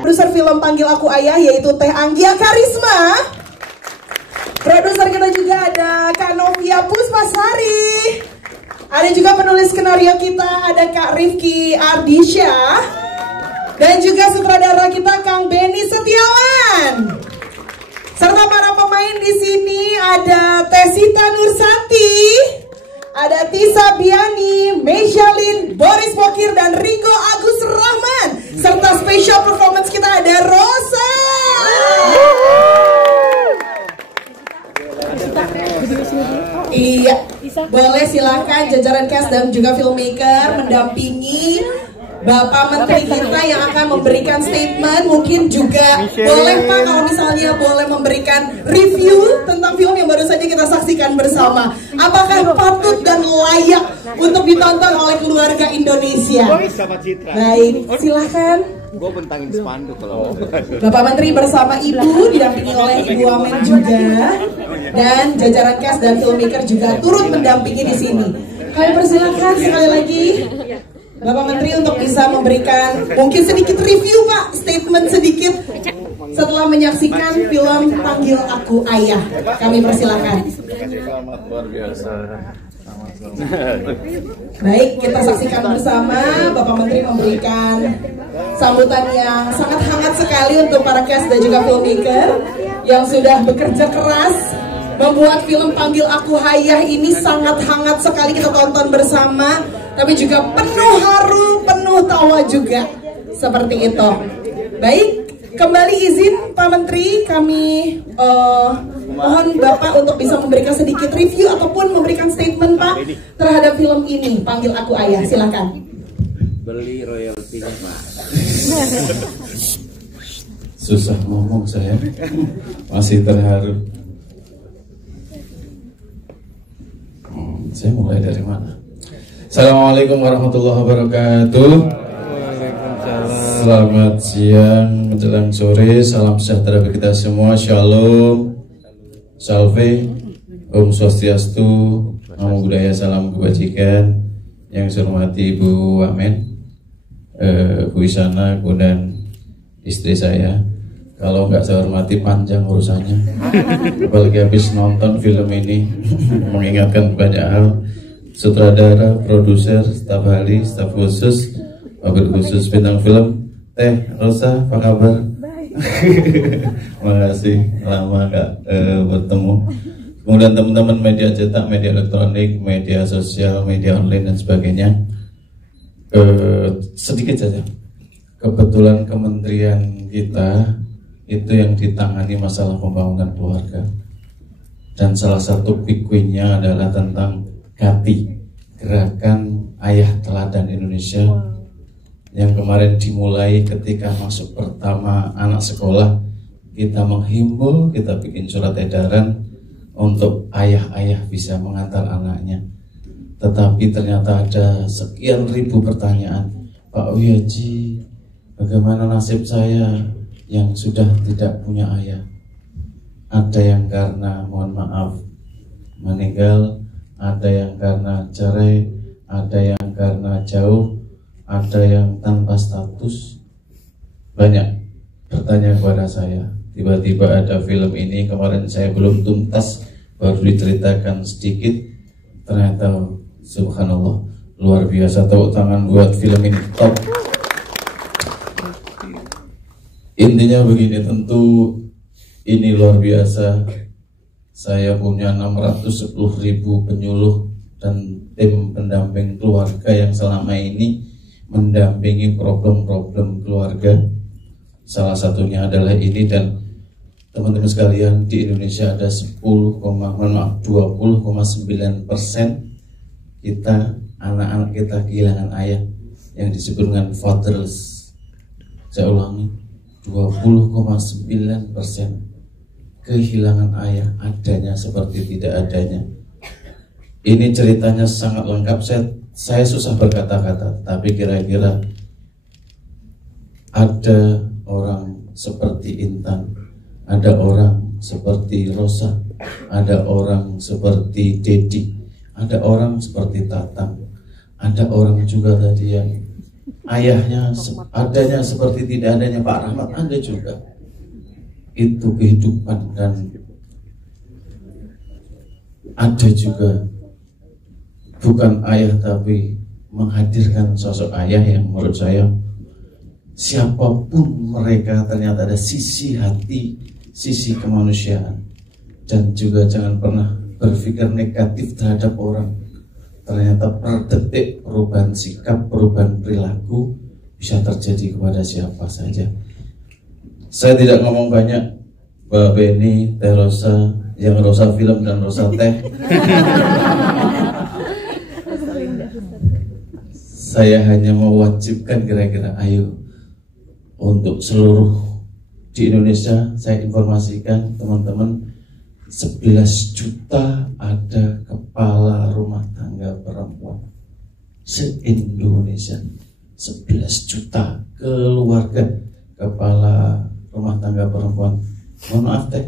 Produser film Panggil Aku Ayah yaitu Teh Anggia Karisma. Produser kita juga ada Kak Novia Puspasari. Ada juga penulis skenario kita ada Kak Rifki Ardisha. Dan juga sutradara kita Kang Benny Setiawan. Serta para pemain di sini ada Tesita Nursati, ada Tisa Biani, Meshalin, Boris Bokir, dan Rico Agus Rahman. Serta special performance kita ada Rosa. Iya, boleh silahkan jajaran cast dan juga filmmaker mendampingi Bapak Menteri kita yang akan memberikan statement. Mungkin juga boleh Pak kalau misalnya boleh memberikan review tentang film yang baru saja kita saksikan bersama. Apakah patut dan layak untuk ditonton oleh keluarga Indonesia? Baik, silahkan. Gue bentangin spanduk kalau Bapak Menteri bersama Ibu didampingi oleh Ibu Wamen juga, dan jajaran cast dan filmmaker juga turut mendampingi di sini. Kami persilakan sekali lagi Bapak Menteri untuk bisa memberikan mungkin sedikit review Pak, statement sedikit setelah menyaksikan film Panggil Aku Ayah. Kami persilakan. Selamat luar biasa. Baik, kita saksikan bersama Bapak Menteri memberikan sambutan yang sangat hangat sekali untuk para cast dan juga filmmaker yang sudah bekerja keras membuat film Panggil Aku Ayah ini sangat hangat sekali kita tonton bersama, tapi juga penuh haru, penuh tawa juga seperti itu. Baik, kembali izin Pak Menteri, kami mohon Bapak untuk bisa memberikan sedikit review ataupun memberikan statement Pak terhadap film ini Panggil Aku Ayah. Silakan. Beli royaltinya Pak. Susah ngomong saya, masih terharu. Saya mulai dari mana? Assalamualaikum warahmatullahi wabarakatuh. Selamat siang menjelang sore. Salam sejahtera bagi kita semua. Shalom, salve, Om Swastiastu, Namo Buddhaya, salam kebajikan. Yang saya hormati Ibu Wamen, Bu Isana, dan istri saya. Kalau nggak saya hormati panjang urusannya. Apalagi habis nonton film ini mengingatkan banyak hal. Sutradara, produser, staf ahli, staf khusus, wabil khusus bintang film Teh Rosa, apa kabar? Makasih, lama nggak bertemu. Kemudian teman-teman media cetak, media elektronik, media sosial, media online dan sebagainya. Sedikit saja. Kebetulan kementerian kita itu yang ditangani masalah pembangunan keluarga, dan salah satu big win-nya adalah tentang GATI, Gerakan Ayah Teladan Indonesia, yang kemarin dimulai ketika masuk pertama anak sekolah. Kita menghimbau, kita bikin surat edaran untuk ayah-ayah bisa mengantar anaknya. Tetapi ternyata ada sekian ribu pertanyaan, Pak Wiyaji, bagaimana nasib saya yang sudah tidak punya ayah? Ada yang karena, mohon maaf, meninggal, ada yang karena cerai, ada yang karena jauh, ada yang tanpa status. Banyak bertanya kepada saya. Tiba-tiba ada film ini, kemarin saya belum tuntas, baru diceritakan sedikit. Ternyata subhanallah, luar biasa. Tepuk tangan buat film ini, top. Intinya begini, tentu ini luar biasa. Saya punya 610.000 penyuluh dan tim pendamping keluarga yang selama ini mendampingi problem-problem keluarga. Salah satunya adalah ini, dan teman-teman sekalian, di Indonesia ada 20,9% kita, anak-anak kita kehilangan ayah, yang disebut dengan fatherless. Saya ulangi, 20,9% kehilangan ayah, adanya seperti tidak adanya. Ini ceritanya sangat lengkap. Saya susah berkata-kata, tapi kira-kira ada orang seperti Intan, ada orang seperti Rosa, ada orang seperti Dedi, ada orang seperti Tatang, ada orang juga tadi yang ayahnya adanya seperti tidak adanya Pak Rahmat ada juga. Itu kehidupan. Dan ada juga bukan ayah tapi menghadirkan sosok ayah yang menurut saya siapapun mereka ternyata ada sisi hati, sisi kemanusiaan. Dan juga jangan pernah berpikir negatif terhadap orang. Ternyata per detik perubahan sikap, perubahan perilaku bisa terjadi kepada siapa saja. Saya tidak ngomong banyak, Mbak Beni, Teh Rosa, yang Rosa film dan Rosa Teh. Saya hanya mewajibkan kira-kira, ayo untuk seluruh di Indonesia, saya informasikan teman-teman 11 juta ada kepala rumah tangga perempuan se-Indonesia. 11 juta keluarga kepala rumah tangga perempuan. Mohon maaf Teh,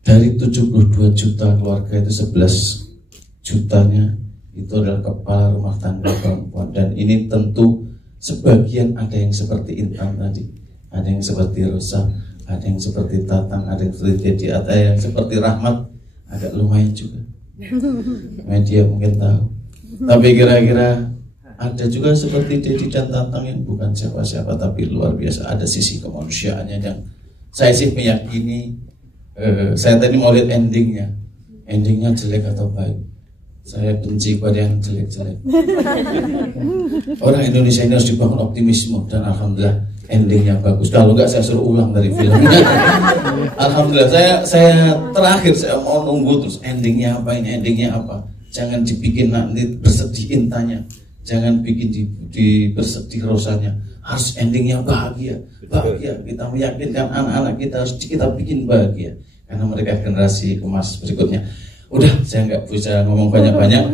dari 72 juta keluarga itu 11 jutanya itu adalah kepala rumah tangga perempuan. Dan ini tentu sebagian ada yang seperti Intan tadi, ada yang seperti Rosa, ada yang seperti Tatang, ada yang seperti Dedi, ada yang seperti Rahmat, agak lumayan juga. Media mungkin tahu. Tapi kira-kira ada juga seperti Dedi dan Tatang yang bukan siapa-siapa tapi luar biasa. Ada sisi kemanusiaannya yang saya sih meyakini. Saya tadi mau lihat endingnya jelek atau baik. Saya benci pada yang jelek-jelek. Orang Indonesia ini harus dibangun optimisme, dan alhamdulillah endingnya bagus. Kalau enggak saya suruh ulang dari filmnya. Alhamdulillah, saya terakhir saya mau nunggu terus endingnya apa, ini endingnya apa. Jangan dibikin nanti bersedih Intanya, jangan bikin di bersedih Rosanya. Harus endingnya bahagia. Kita meyakinkan anak-anak kita, harus kita bikin bahagia karena mereka generasi emas berikutnya. Udah, saya nggak bisa ngomong banyak-banyak.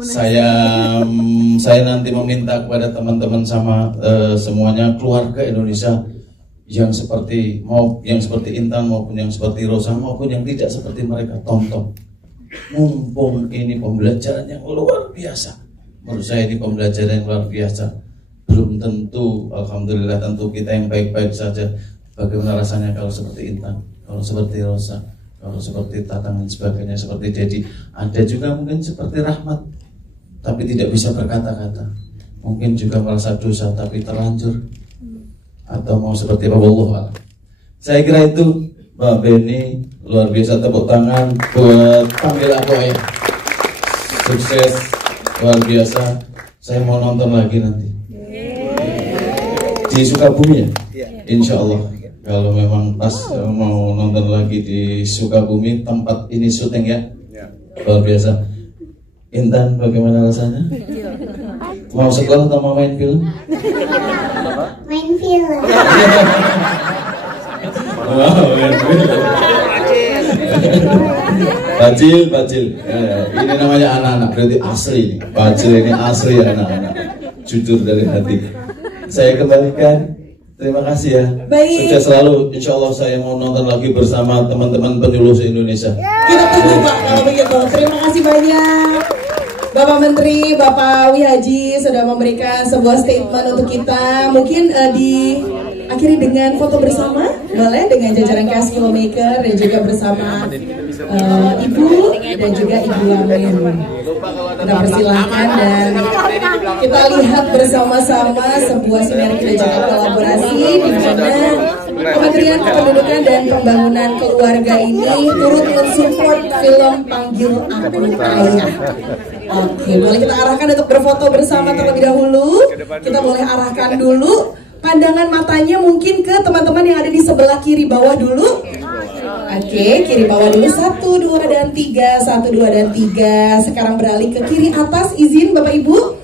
Saya nanti meminta kepada teman-teman sama semuanya keluarga Indonesia yang seperti Intan maupun yang seperti Rosa maupun yang tidak seperti mereka, tonton. Mumpung ini pembelajaran yang luar biasa. Menurut saya ini pembelajaran yang luar biasa. Belum tentu, alhamdulillah tentu kita yang baik-baik saja. Bagaimana rasanya kalau seperti Intan, kalau seperti Rosa, kalau seperti Tatang dan sebagainya, seperti Dedi. Ada juga mungkin seperti Rahmat, tapi tidak bisa berkata-kata. Mungkin juga merasa dosa, tapi terlanjur. Atau mau seperti Pak Allah. Saya kira itu, Mbak Beni, luar biasa, tepuk tangan buat panggil aku ya. Sukses, luar biasa. Saya mau nonton lagi nanti. Di Sukabumi ya? Insya Allah. Kalau memang pas mau nonton lagi di Sukabumi, tempat ini syuting ya, luar biasa. Intan, bagaimana rasanya? Mau sekolah atau mau main film? Main film. Bacil. Ini namanya anak-anak, berarti asli nih. Bacil ini asli anak-anak, jujur dari hati. Saya kembalikan. Terima kasih ya. Baik. Sukses selalu. Insya Allah saya mau nonton lagi bersama teman-teman penyuluh se-Indonesia. Kita tunggu Pak kalau begitu. Terima kasih banyak Bapak Menteri, Bapak Wihaji sudah memberikan sebuah statement untuk kita. Mungkin diakhiri dengan foto bersama, boleh, dengan jajaran cast filmmaker dan juga bersama Ibu dan juga Ibu Lamin. Kita persilahkan dan kita lihat bersama-sama sebuah sinergi dan juga kolaborasi di mana Kementerian Kependudukan dan Pembangunan Keluarga ini turut mensupport film Panggil Aku Ayah. Oke, boleh kita arahkan untuk berfoto bersama terlebih dahulu. Kita boleh arahkan dulu pandangan matanya mungkin ke teman-teman yang ada di sebelah kiri bawah dulu. Oke, kiri bawah dulu, 1, 2, dan 3, 1, 2, dan 3. Sekarang beralih ke kiri atas, izin Bapak Ibu.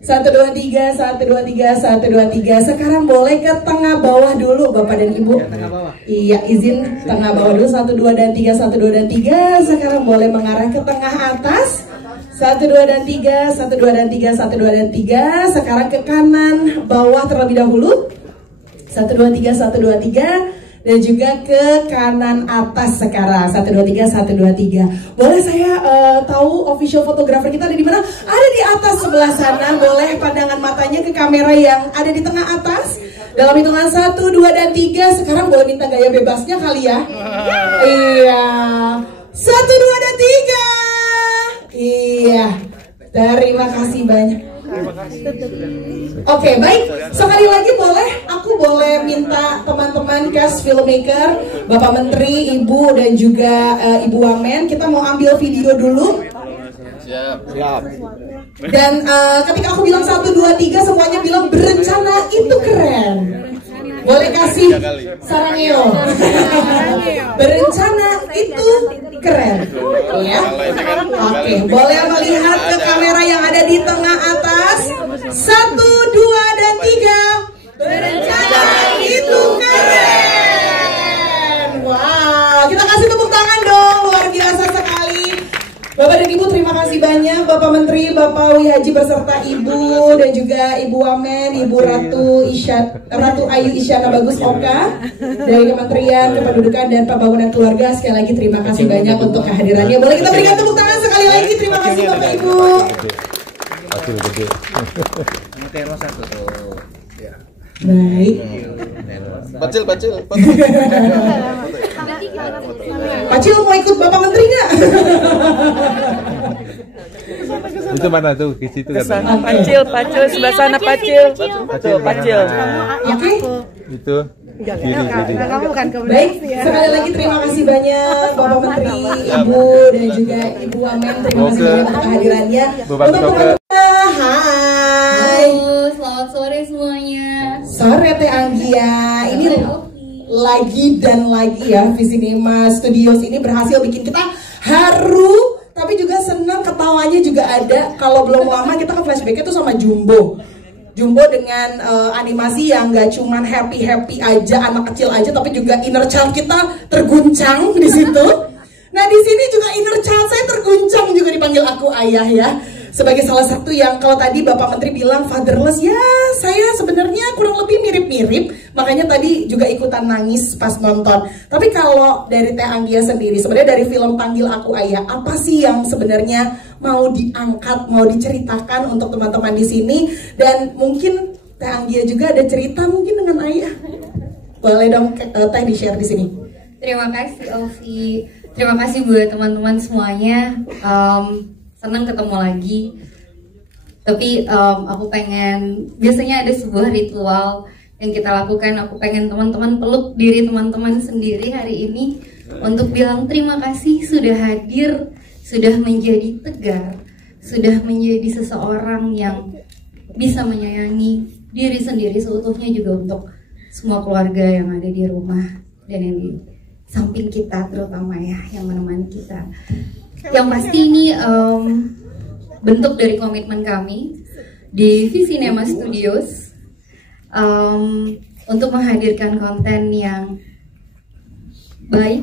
1, 2, 3, 1, 2, 3, 1, 2, 3. Sekarang boleh ke tengah bawah dulu Bapak dan Ibu. Iya, izin tengah bawah dulu, 1, 2, dan 3, 1, 2, dan 3. Sekarang boleh mengarah ke tengah atas. 1, 2, dan 3, 1, 2, dan 3, 1, 2, dan 3. Sekarang ke kanan bawah terlebih dahulu. 1, 2, 3, 1, 2, 3. dan juga ke kanan atas sekarang. 1 2 3 1 2 3. Boleh saya tahu official fotografer kita ada di mana? Ada di atas sebelah sana. Boleh pandangan matanya ke kamera yang ada di tengah atas. Dalam hitungan 1 2 dan 3. Sekarang boleh minta gaya bebasnya kali ya. Iya. 1 2 dan 3. Iya. Terima kasih banyak. Oke, baik. Sekali lagi aku boleh minta teman-teman cast filmmaker, Bapak Menteri, Ibu dan juga Ibu Wamen, kita mau ambil video dulu. Siap. Dan ketika aku bilang 1 2 3 semuanya bilang berencana itu keren. Boleh kasih sarangeo. Berencana itu keren. Ya. Oke, boleh melihat ke kamera yang ada di tengah atas. 1 2 dan 3. Berencana itu keren. Wow, kita kasih tepuk tangan dong, luar biasa sekali. Bapak dan Ibu terima kasih banyak, Bapak Menteri, Bapak Wi Haji beserta Ibu dan juga Ibu Wamen, Ibu Ratu Ayu Isyana Bagus Oka dari Kementerian Kependudukan dan Pembangunan Keluarga. Sekali lagi terima kasih banyak untuk kehadirannya. Boleh kita berikan tepuk tangan sekali lagi. Terima kasih Bapak Ibu. Baik. Pacil mau ikut Bapak Menteri nggak? Itu mana tuh? Di situ kan. Pacil sebelah sana Pacil. Oke. Itu. Baik, sekali lagi terima kasih banyak Bapak Menteri, Ibu dan juga Ibu Wamen. Terima kasih banyak untuk kehadirannya. Hai. Selamat sore semuanya. Sore Teh Anggia. Ini lagi dan lagi ya, Visinema Studios ini berhasil bikin kita haru, tapi juga senang, ketawanya juga ada. Kalau belum lama kita ke flashback itu sama Jumbo dengan animasi yang gak cuman happy aja, anak kecil aja, tapi juga inner child kita terguncang di situ. Nah di sini juga inner child saya terguncang juga dipanggil aku ayah ya. Sebagai salah satu yang kalau tadi Bapak Menteri bilang fatherless, ya saya sebenarnya kurang lebih mirip-mirip, makanya tadi juga ikutan nangis pas nonton. Tapi kalau dari Teh Anggia sendiri, sebenarnya dari film Panggil Aku Ayah, apa sih yang sebenarnya mau diangkat, mau diceritakan untuk teman-teman di sini? Dan mungkin Teh Anggia juga ada cerita mungkin dengan ayah. Boleh dong Teh di-share di sini. Terima kasih Ovi. Terima kasih buat teman-teman semuanya. Senang ketemu lagi. Tapi aku pengen, biasanya ada sebuah ritual yang kita lakukan. Aku pengen teman-teman peluk diri teman-teman sendiri hari ini untuk bilang terima kasih sudah hadir, sudah menjadi tegar, sudah menjadi seseorang yang bisa menyayangi diri sendiri seutuhnya, juga untuk semua keluarga yang ada di rumah dan yang di samping kita, terutama ya yang menemani kita. Yang pasti ini bentuk dari komitmen kami di Visinema Studios untuk menghadirkan konten yang baik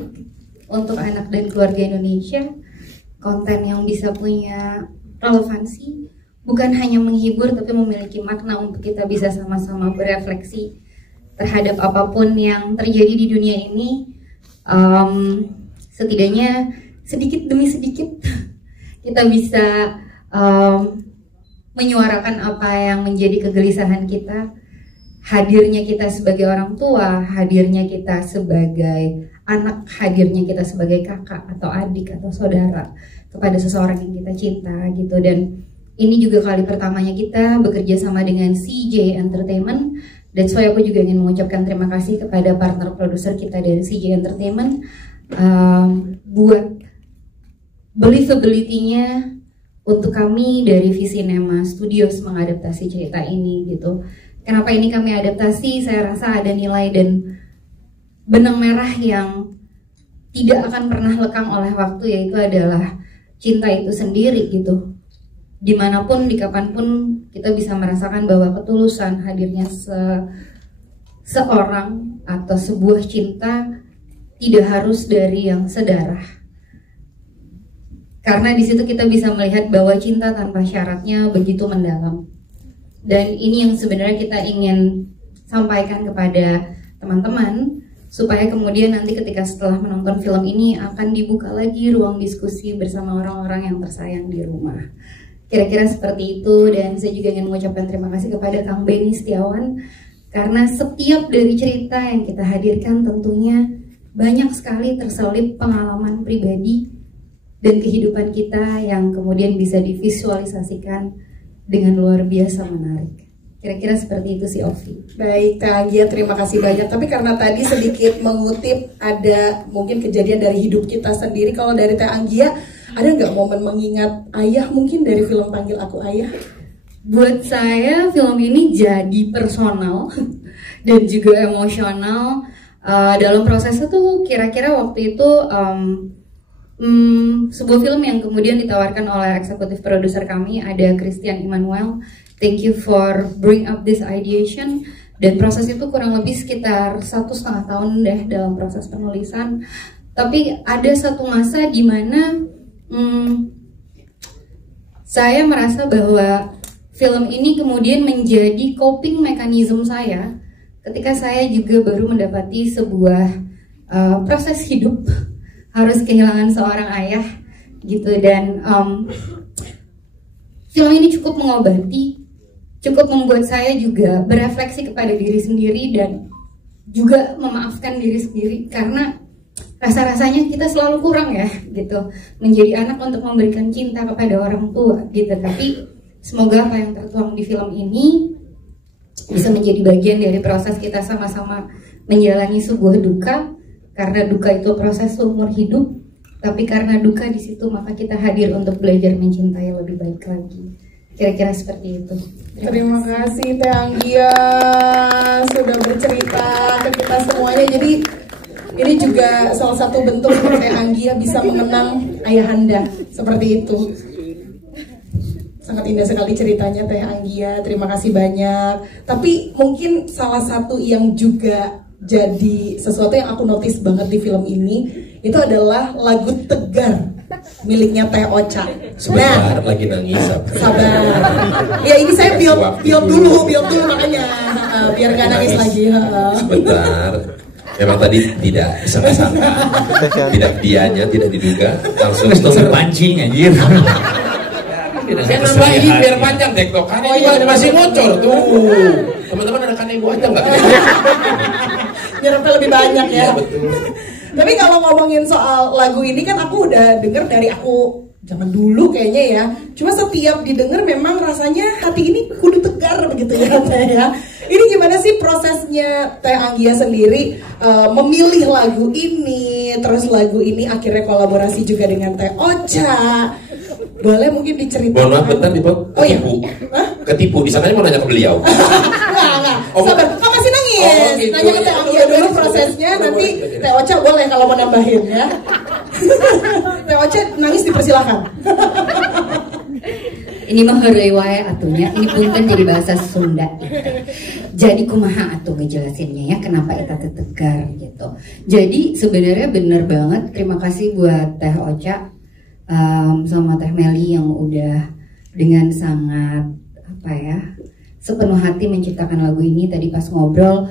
untuk anak dan keluarga Indonesia, konten yang bisa punya relevansi, bukan hanya menghibur tapi memiliki makna untuk kita bisa sama-sama berefleksi terhadap apapun yang terjadi di dunia ini. Setidaknya sedikit demi sedikit kita bisa menyuarakan apa yang menjadi kegelisahan kita. Hadirnya kita sebagai orang tua, hadirnya kita sebagai anak, hadirnya kita sebagai kakak atau adik atau saudara kepada seseorang yang kita cinta gitu. Dan ini juga kali pertamanya kita bekerja sama dengan CJ Entertainment. That's why aku juga ingin mengucapkan terima kasih kepada partner produser kita dari CJ Entertainment buat believability-nya untuk kami dari Visinema Studios mengadaptasi cerita ini gitu. Kenapa ini kami adaptasi? Saya rasa ada nilai dan benang merah yang tidak akan pernah lekang oleh waktu, yaitu adalah cinta itu sendiri gitu. Dimanapun, dikapanpun kita bisa merasakan bahwa ketulusan hadirnya seorang atau sebuah cinta tidak harus dari yang sedarah. Karena di situ kita bisa melihat bahwa cinta tanpa syaratnya begitu mendalam. Dan ini yang sebenarnya kita ingin sampaikan kepada teman-teman supaya kemudian nanti ketika setelah menonton film ini akan dibuka lagi ruang diskusi bersama orang-orang yang tersayang di rumah. Kira-kira seperti itu, dan saya juga ingin mengucapkan terima kasih kepada Kang Benny Setiawan karena setiap dari cerita yang kita hadirkan tentunya banyak sekali terselip pengalaman pribadi dan kehidupan kita yang kemudian bisa divisualisasikan dengan luar biasa menarik. Kira-kira seperti itu sih, Ovi. Baik, Teh Anggia, terima kasih banyak. Tapi karena tadi sedikit mengutip ada mungkin kejadian dari hidup kita sendiri. Kalau dari Teh Anggia, ada nggak momen mengingat ayah mungkin dari film Panggil Aku Ayah? Buat saya film ini jadi personal dan juga emosional. Dalam prosesnya tuh kira-kira waktu itu sebuah film yang kemudian ditawarkan oleh eksekutif produser kami, ada Christian Emmanuel. Thank you for bring up this ideation. Dan proses itu kurang lebih sekitar 1,5 tahun deh dalam proses penulisan. Tapi ada satu masa di mana saya merasa bahwa film ini kemudian menjadi coping mechanism saya ketika saya juga baru mendapati sebuah proses hidup harus kehilangan seorang ayah gitu. Dan film ini cukup mengobati, cukup membuat saya juga berefleksi kepada diri sendiri dan juga memaafkan diri sendiri karena rasa-rasanya kita selalu kurang ya gitu menjadi anak untuk memberikan cinta kepada orang tua gitu. Tapi semoga apa yang tertuang di film ini bisa menjadi bagian dari proses kita sama-sama menjalani sebuah duka, karena duka itu proses seumur hidup, tapi karena duka di situ maka kita hadir untuk belajar mencintai lebih baik lagi. Kira-kira seperti itu. Terima kasih Teh Anggia sudah bercerita ke kita semuanya. Jadi ini juga salah satu bentuk Teh Anggia bisa mengenang ayahanda seperti itu. Sangat indah sekali ceritanya Teh Anggia. Terima kasih banyak. Tapi mungkin salah satu yang juga jadi sesuatu yang aku notice banget di film ini itu adalah lagu Tegar miliknya Teh Ocha. Sebentar, lagi nangis. Sabar. Ya ini saya biop dulu makanya biar nggak nangis lagi. Sebentar. Memang tadi tidak disangka-sangka, tidak dianya, tidak diduga, langsung pancing anjir. Saya nambahin biar panjang tektokan. Oh iya, masih ngocor tuh. Teman-teman ada kan ibu aja nggak? Nyerapnya lebih banyak ya. Iya, betul. Tapi kalau ngomongin soal lagu ini kan aku udah denger dari aku zaman dulu kayaknya ya. Cuma setiap didengar memang rasanya hati ini kudu tegar begitu ya Teh ya. Ini gimana sih prosesnya Teh Anggia sendiri memilih lagu ini, terus lagu ini akhirnya kolaborasi juga dengan Teh Ocha. Boleh mungkin diceritakan? Mohon maaf bentar di ketipu. Ketipu, di sana mau nanya ke beliau. Enggak. Sabar, kok masih nangis? Gitu. Nanya ke Teh Anggia dulu prosesnya, nanti Teh Ocha boleh kalau mau nambahin ya. Teh Ocha nangis dipersilakan. Ini mah heureuy wae atunya, ini punten jadi bahasa Sunda. Jadi kumaha atuh ngejelasinnya ya kenapa eta teh tegar gitu. Jadi sebenarnya bener banget, terima kasih buat Teh Ocha sama Teh Meli yang udah dengan sangat sepenuh hati menciptakan lagu ini. Tadi pas ngobrol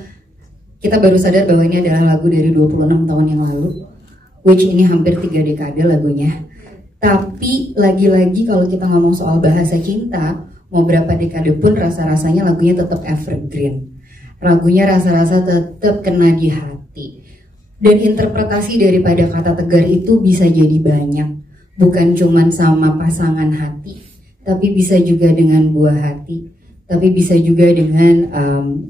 kita baru sadar bahwa ini adalah lagu dari 26 tahun yang lalu, which ini hampir 3 dekade lagunya. Tapi lagi-lagi kalau kita ngomong soal bahasa cinta, mau berapa dekade pun rasa-rasanya lagunya tetap evergreen. Lagunya rasa-rasa tetap kena di hati. Dan interpretasi daripada kata tegar itu bisa jadi banyak. Bukan cuman sama pasangan hati, tapi bisa juga dengan buah hati. Tapi bisa juga dengan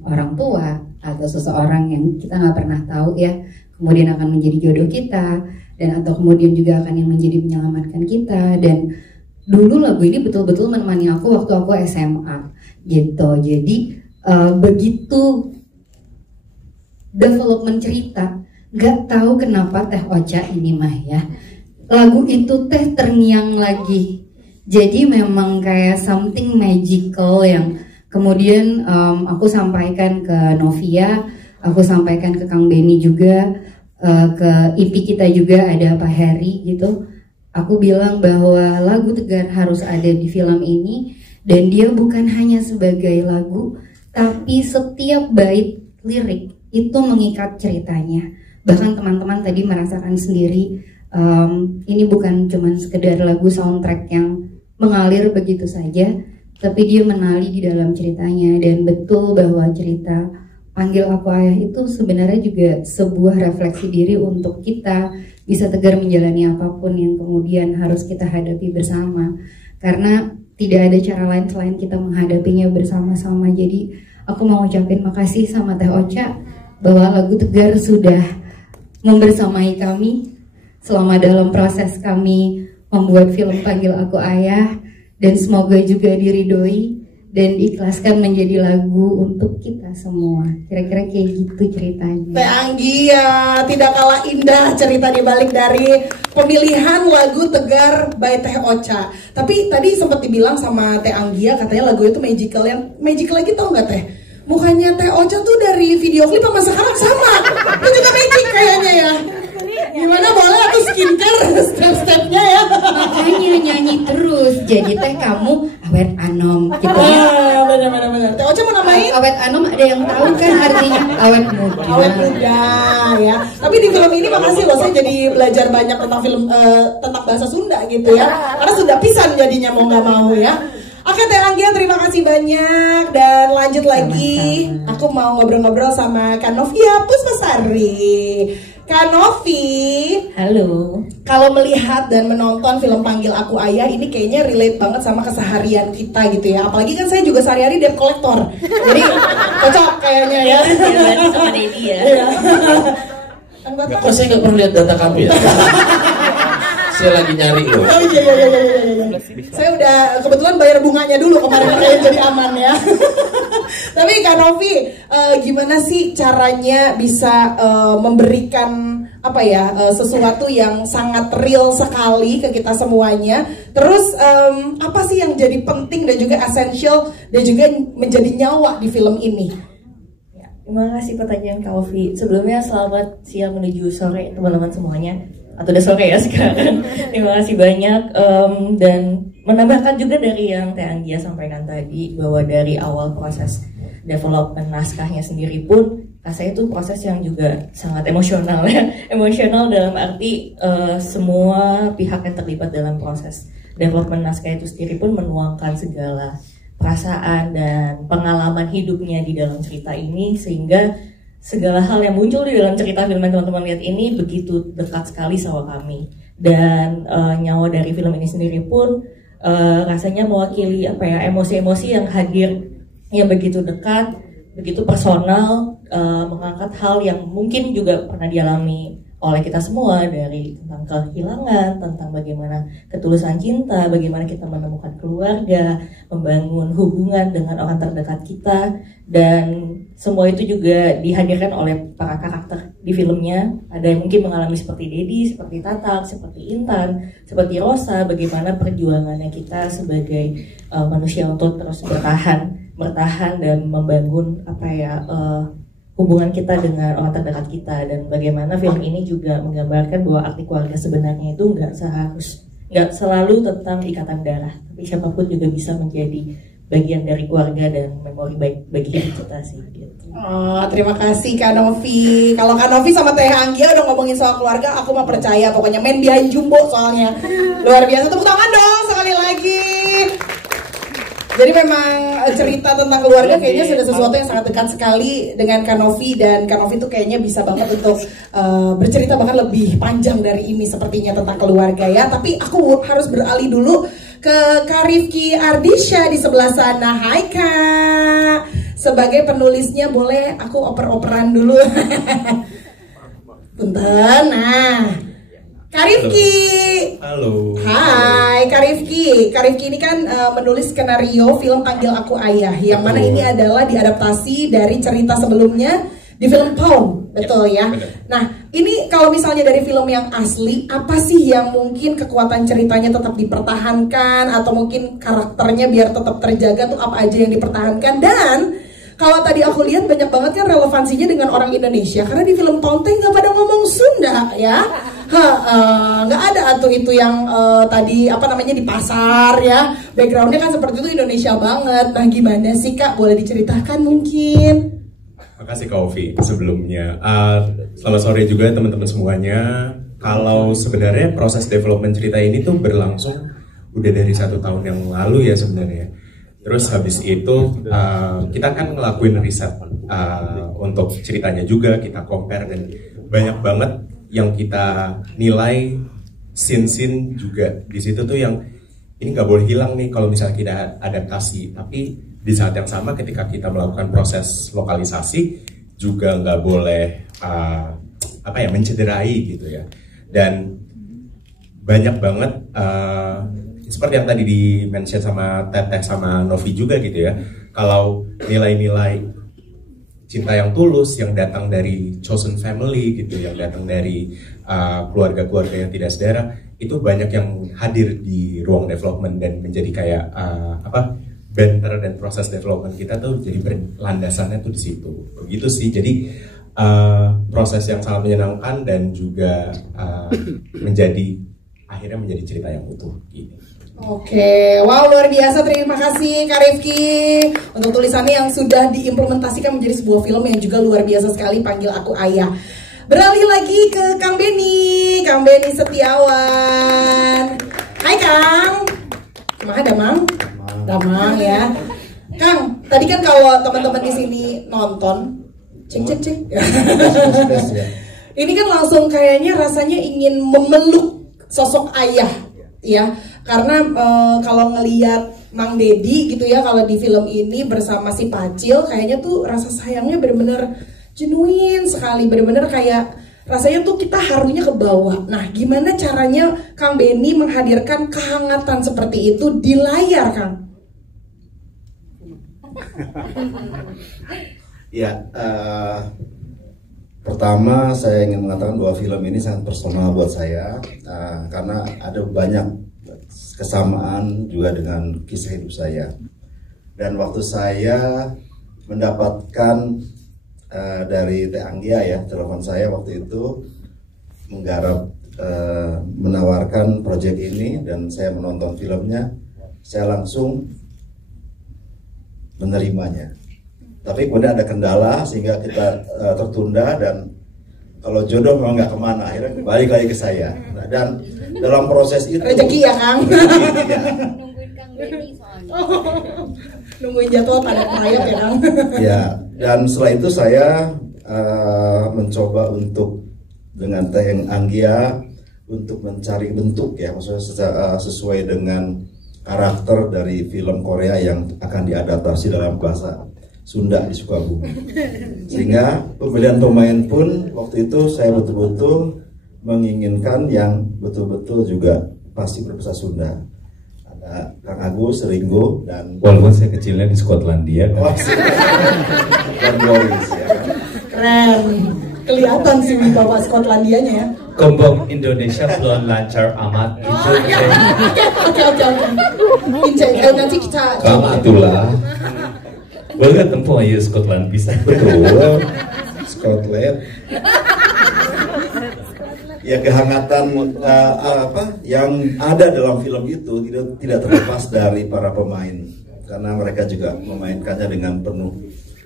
orang tua atau seseorang yang kita nggak pernah tahu ya, kemudian akan menjadi jodoh kita, dan atau kemudian juga akan yang menjadi menyelamatkan kita. Dan dulu lagu ini betul-betul menemani aku waktu aku SMA gitu. Jadi begitu development cerita, nggak tahu kenapa Teh Ocha ini mah ya, lagu itu teh terngiang lagi. Jadi memang kayak something magical yang kemudian aku sampaikan ke Novia, aku sampaikan ke Kang Benny juga, ke IP kita juga ada Pak Heri gitu. Aku bilang bahwa lagu Tegar harus ada di film ini, dan dia bukan hanya sebagai lagu, tapi setiap bait lirik itu mengikat ceritanya. bahkan teman-teman tadi merasakan sendiri, ini bukan cuman sekedar lagu soundtrack yang mengalir begitu saja, tapi dia menali di dalam ceritanya. Dan betul bahwa cerita Panggil Aku Ayah itu sebenarnya juga sebuah refleksi diri untuk kita bisa tegar menjalani apapun yang kemudian harus kita hadapi bersama, karena tidak ada cara lain selain kita menghadapinya bersama-sama. Jadi aku mau ucapin makasih sama Teh Ocha bahwa lagu Tegar sudah membersamai kami selama dalam proses kami membuat film Panggil Aku Ayah, dan semoga juga diridhoi dan diikhlaskan menjadi lagu untuk kita semua. Kira-kira kayak gitu ceritanya. Teh Anggia, tidak kalah indah cerita dibalik dari pemilihan lagu Tegar by Teh Ocha. Tapi tadi sempat dibilang sama Teh Anggia katanya lagu itu magical. Yang magical lagi tau nggak Teh? Mukanya Teh Ocha tuh dari video klip sama sekarang sama. Itu juga magic kayaknya ya. Gimana boleh atau skincare step-stepnya ya? Makanya nyanyi terus. Jadi Teh kamu awet anom gitu ya. Bener. Teh Ocha mau namain? Awet anom ada yang tahu kan artinya awet muda. Awet muda ya. Tapi di film ini makasih loh, saya jadi belajar banyak tentang film tentang bahasa Sunda gitu ya. Karena sudah pisan jadinya mau nggak mau ya. Oke Teh Anggia, terima kasih banyak. Dan lanjut lagi, aku mau ngobrol-ngobrol sama Kak Novia Pusmasari. Kak Novi, Halo. kalau melihat dan menonton film Panggil Aku Ayah ini kayaknya relate banget sama keseharian kita gitu ya. Apalagi kan saya juga sehari-hari debt collector, jadi cocok kayaknya ya. Berarti sama Dedi ya. Kan buat Kok saya nggak perlu lihat data kamu ya? Saya lagi nyari loh. Oh iya. Saya udah kebetulan bayar bunganya dulu kemarin, makanya jadi aman ya. Tapi Kak Novi, gimana sih caranya bisa memberikan apa ya sesuatu yang sangat real sekali ke kita semuanya? Terus apa sih yang jadi penting dan juga essential dan juga menjadi nyawa di film ini? Terima kasih pertanyaan Kak Ovi. Sebelumnya selamat siang menuju sore teman-teman semuanya. Atau udah sore ya sekarang. Terima kasih banyak. Dan menambahkan juga dari yang Teh Anggia sampaikan tadi, bahwa dari awal proses development naskahnya sendiri pun, saya itu proses yang juga sangat emosional ya. Emosional dalam arti semua pihak yang terlibat dalam proses development naskah itu sendiri pun menuangkan segala perasaan dan pengalaman hidupnya di dalam cerita ini, sehingga segala hal yang muncul di dalam cerita film yang teman-teman lihat ini begitu dekat sekali sama kami. Dan nyawa dari film ini sendiri pun rasanya mewakili apa ya, emosi-emosi yang hadir yang begitu dekat, begitu personal, mengangkat hal yang mungkin juga pernah dialami oleh kita semua, dari tentang kehilangan, tentang bagaimana ketulusan cinta, bagaimana kita menemukan keluarga, membangun hubungan dengan orang terdekat kita, dan semua itu juga dihadirkan oleh para karakter di filmnya. Ada yang mungkin mengalami seperti Dedi, seperti Tatak, seperti Intan, seperti Rosa, bagaimana perjuangannya kita sebagai manusia untuk terus bertahan dan membangun apa ya hubungan kita dengan orang terdekat kita, dan bagaimana film ini juga menggambarkan bahwa arti keluarga sebenarnya itu nggak selalu tentang ikatan darah, tapi siapapun juga bisa menjadi bagian dari keluarga dan memori baik bagi hidup kita sih. Gitu. Oh, terima kasih Kak Novi. Kalau Kak Novi sama Teh Anggia udah ngomongin soal keluarga, aku mah percaya pokoknya main behind jumbo soalnya. Luar biasa, tepuk tangan dong sekali lagi. Jadi memang cerita tentang keluarga kayaknya sudah sesuatu yang sangat dekat sekali dengan Kak Novi, dan Kak Novi tuh kayaknya bisa banget untuk bercerita bahkan lebih panjang dari ini sepertinya tentang keluarga ya. Tapi aku harus beralih dulu ke Kak Rifki Ardisha di sebelah sana. Hai Kak, sebagai penulisnya boleh aku oper-operan dulu. Punten, nah Kak Rifki. Halo. Hai Kak Rifki. Kak Rifki ini kan menulis skenario film Panggil Aku Ayah, yang mana ini adalah diadaptasi dari cerita sebelumnya di film Pound, betul ya? Nah, ini kalau misalnya dari film yang asli, apa sih yang mungkin kekuatan ceritanya tetap dipertahankan, atau mungkin karakternya biar tetap terjaga tuh apa aja yang dipertahankan? Dan kalau tadi aku lihat banyak banget kan relevansinya dengan orang Indonesia, karena di film Pound nggak pada ngomong Sunda ya. Nggak ada tuh itu yang tadi apa namanya di pasar ya, backgroundnya kan seperti itu Indonesia banget. Nah gimana sih Kak, boleh diceritakan mungkin? Makasih Kak Ovi sebelumnya. Selamat sore juga teman-teman semuanya. Kalau sebenarnya proses development cerita ini tuh berlangsung udah dari 1 tahun yang lalu ya sebenarnya. Terus habis itu kita kan ngelakuin riset untuk ceritanya juga, kita compare dan banyak banget yang kita nilai scene-scene juga di situ tuh yang ini nggak boleh hilang nih kalau misalnya kita adaptasi. Tapi di saat yang sama ketika kita melakukan proses lokalisasi juga nggak boleh mencederai gitu ya. Dan banyak banget seperti yang tadi di-mention sama Teteh sama Novi juga gitu ya. Kalau nilai-nilai cinta yang tulus yang datang dari chosen family gitu, yang datang dari keluarga-keluarga yang tidak sedara, itu banyak yang hadir di ruang development dan menjadi kayak banter dan proses development kita tuh jadi landasannya tuh di situ. Begitu sih. Jadi proses yang sangat menyenangkan dan juga akhirnya menjadi cerita yang utuh gitu. Oke, wow, luar biasa. Terima kasih Kak Rifki untuk tulisannya yang sudah diimplementasikan menjadi sebuah film yang juga luar biasa sekali, Panggil Aku Ayah. Beralih lagi ke Kang Beni Setiawan. Hai Kang. Gimana Damang? Damang ya. Kang, tadi kan kalau teman-teman di sini nonton, cek. Ini kan langsung kayaknya rasanya ingin memeluk sosok ayah, ya. Karena kalau ngelihat Mang Dedi gitu ya, kalau di film ini bersama si Pacil, kayaknya tuh rasa sayangnya bener-bener genuine sekali, bener-bener kayak rasanya tuh kita harunya ke bawah. Nah, gimana caranya Kang Beni menghadirkan kehangatan seperti itu di layar, Kang? Ya, pertama saya ingin mengatakan bahwa film ini sangat personal buat saya, karena ada banyak kesamaan juga dengan kisah hidup saya. Dan waktu saya mendapatkan dari Teh Anggia ya, telepon saya waktu itu menggarap, menawarkan proyek ini dan saya menonton filmnya, saya langsung menerimanya. Tapi kemudian ada kendala sehingga kita tertunda, dan kalau jodoh memang nggak kemana, akhirnya balik lagi ke saya. Nah, dan dalam proses itu rezeki ya Kang. Ya. Nungguin Kang Beni soalnya. Nungguin jadwal pada rayap ya Kang. Ya, dan setelah itu saya mencoba untuk dengan Teh Anggia untuk mencari bentuk ya, maksudnya sesuai dengan karakter dari film Korea yang akan diadaptasi dalam bahasa Sunda di Sukabumi. Sehingga pemilihan pemain pun waktu itu saya betul-betul menginginkan yang betul-betul juga pasti berbahasa Sunda. Ada Kang Agus, Ringo, dan walaupun saya kecilnya di Skotlandia kan. Dan Boris ya. Keren. Kelihatan sih bawa Skotlandianya ya. Kombong Indonesia belum lancar amat gitu. Oke. Injek, nanti kita Sama itulah. Boleh tempuh aja Scotland bisa. Betul. Scotland. Ya, kehangatan yang ada dalam film itu tidak terlepas dari para pemain, karena mereka juga memainkannya dengan penuh,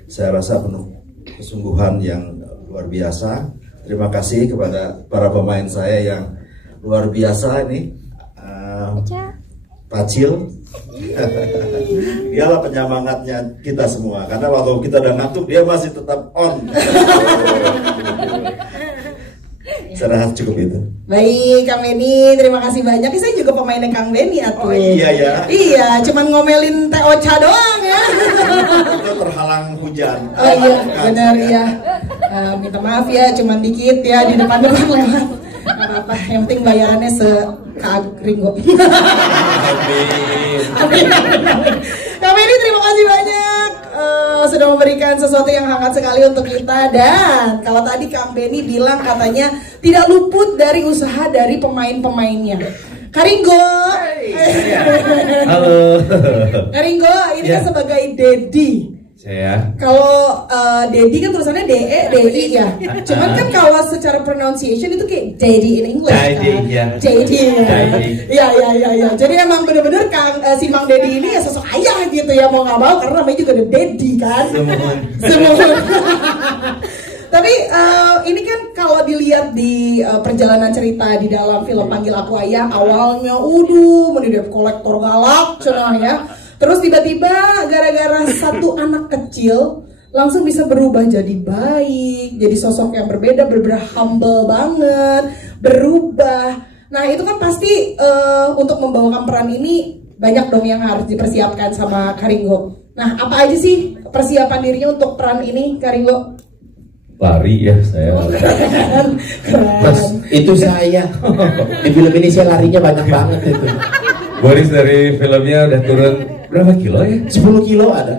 saya rasa penuh kesungguhan yang luar biasa. Terima kasih kepada para pemain saya yang luar biasa ini. Pacil, dialah penyemangatnya kita semua, karena waktu kita udah ngantuk dia masih tetap on. Saya rasa cukup itu. Baik, Kang Beni, terima kasih banyak. Saya juga pemainnya Kang Beni atuh. Oh iya ya. Iya, cuman ngomelin Teh Ocha doang ya. Itu terhalang hujan. Oh iya, benar ya. Minta maaf ya, cuman dikit ya di depan lewat. Gak apa-apa, yang penting bayarannya se-Kak Ringo. Amin. Kang Beni, terima kasih banyak sudah memberikan sesuatu yang hangat sekali untuk kita. Dan kalau tadi Kang Beni bilang katanya tidak luput dari usaha dari pemain-pemainnya. Kak Ringo. Halo. Kak Ringo, ini kan sebagai Dedi Saya. Kalau Dedi kan tulisannya DE ya. Cuman kan kalau secara pronunciation itu kayak Daddy in English. Daddy, ya. Daddy. Iya. Jadi emang bener-bener si Mang Dedi ini ya sosok ayah gitu ya, mau nggak mau karena namanya juga ada Daddy kan. Semua. Tapi ini kan kalau dilihat di perjalanan cerita di dalam film Panggil Aku Ayah, awalnya menjadi kolektor galak cenah ya. Terus tiba-tiba gara-gara satu anak kecil langsung bisa berubah jadi baik, jadi sosok yang berbeda, humble banget, berubah. Nah itu kan pasti untuk membawakan peran ini banyak dong yang harus dipersiapkan sama Karingo. Nah apa aja sih persiapan dirinya untuk peran ini, Karingo? Lari ya saya. Mas, itu saya. Di film ini saya larinya banyak banget itu. Boris dari filmnya udah turun berapa kilo ya? 10 kilo ada.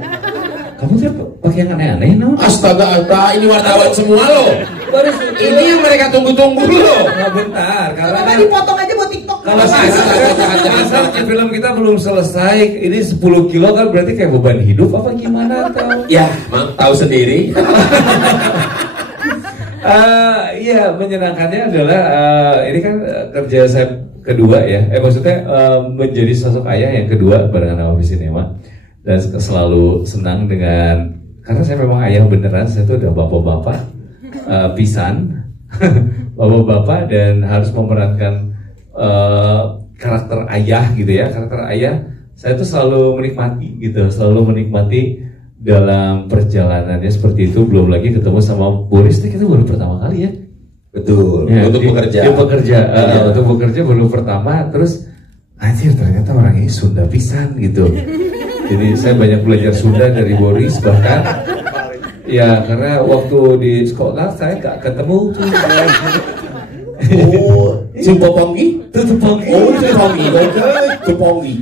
Kamu tuh pakai yang aneh-aneh no? Astaga, ini wartawan semua loh. Boris, ini yang mereka tunggu-tunggu loh. Nah, bentar, karena dipotong aja buat TikTok. Kalau jangan film kita belum selesai, ini 10 kilo kan berarti kayak beban hidup apa gimana tahu? Ya, tahu sendiri. Iya, menyenangkannya adalah ini kan kerja saya kedua ya, maksudnya menjadi sosok ayah yang kedua barengan sama Visinema, dan selalu senang dengan karena saya memang ayah beneran, saya tuh udah bapak-bapak pisan, bapak-bapak dan harus memerankan karakter ayah gitu ya, karakter ayah saya tuh selalu menikmati gitu, selalu menikmati dalam perjalanannya seperti itu. Belum lagi ketemu sama Boris, kita baru pertama kali ya. Betul, ya, untuk bekerja. Untuk bekerja baru pertama, terus anjir ternyata orang ini Sunda pisan gitu. Jadi saya banyak belajar Sunda dari Boris, bahkan ya karena waktu di sekolah saya gak ketemu tuh. Oh, Tuponggi? Tuponggi. Oh, Tuponggi. Oke, Tuponggi.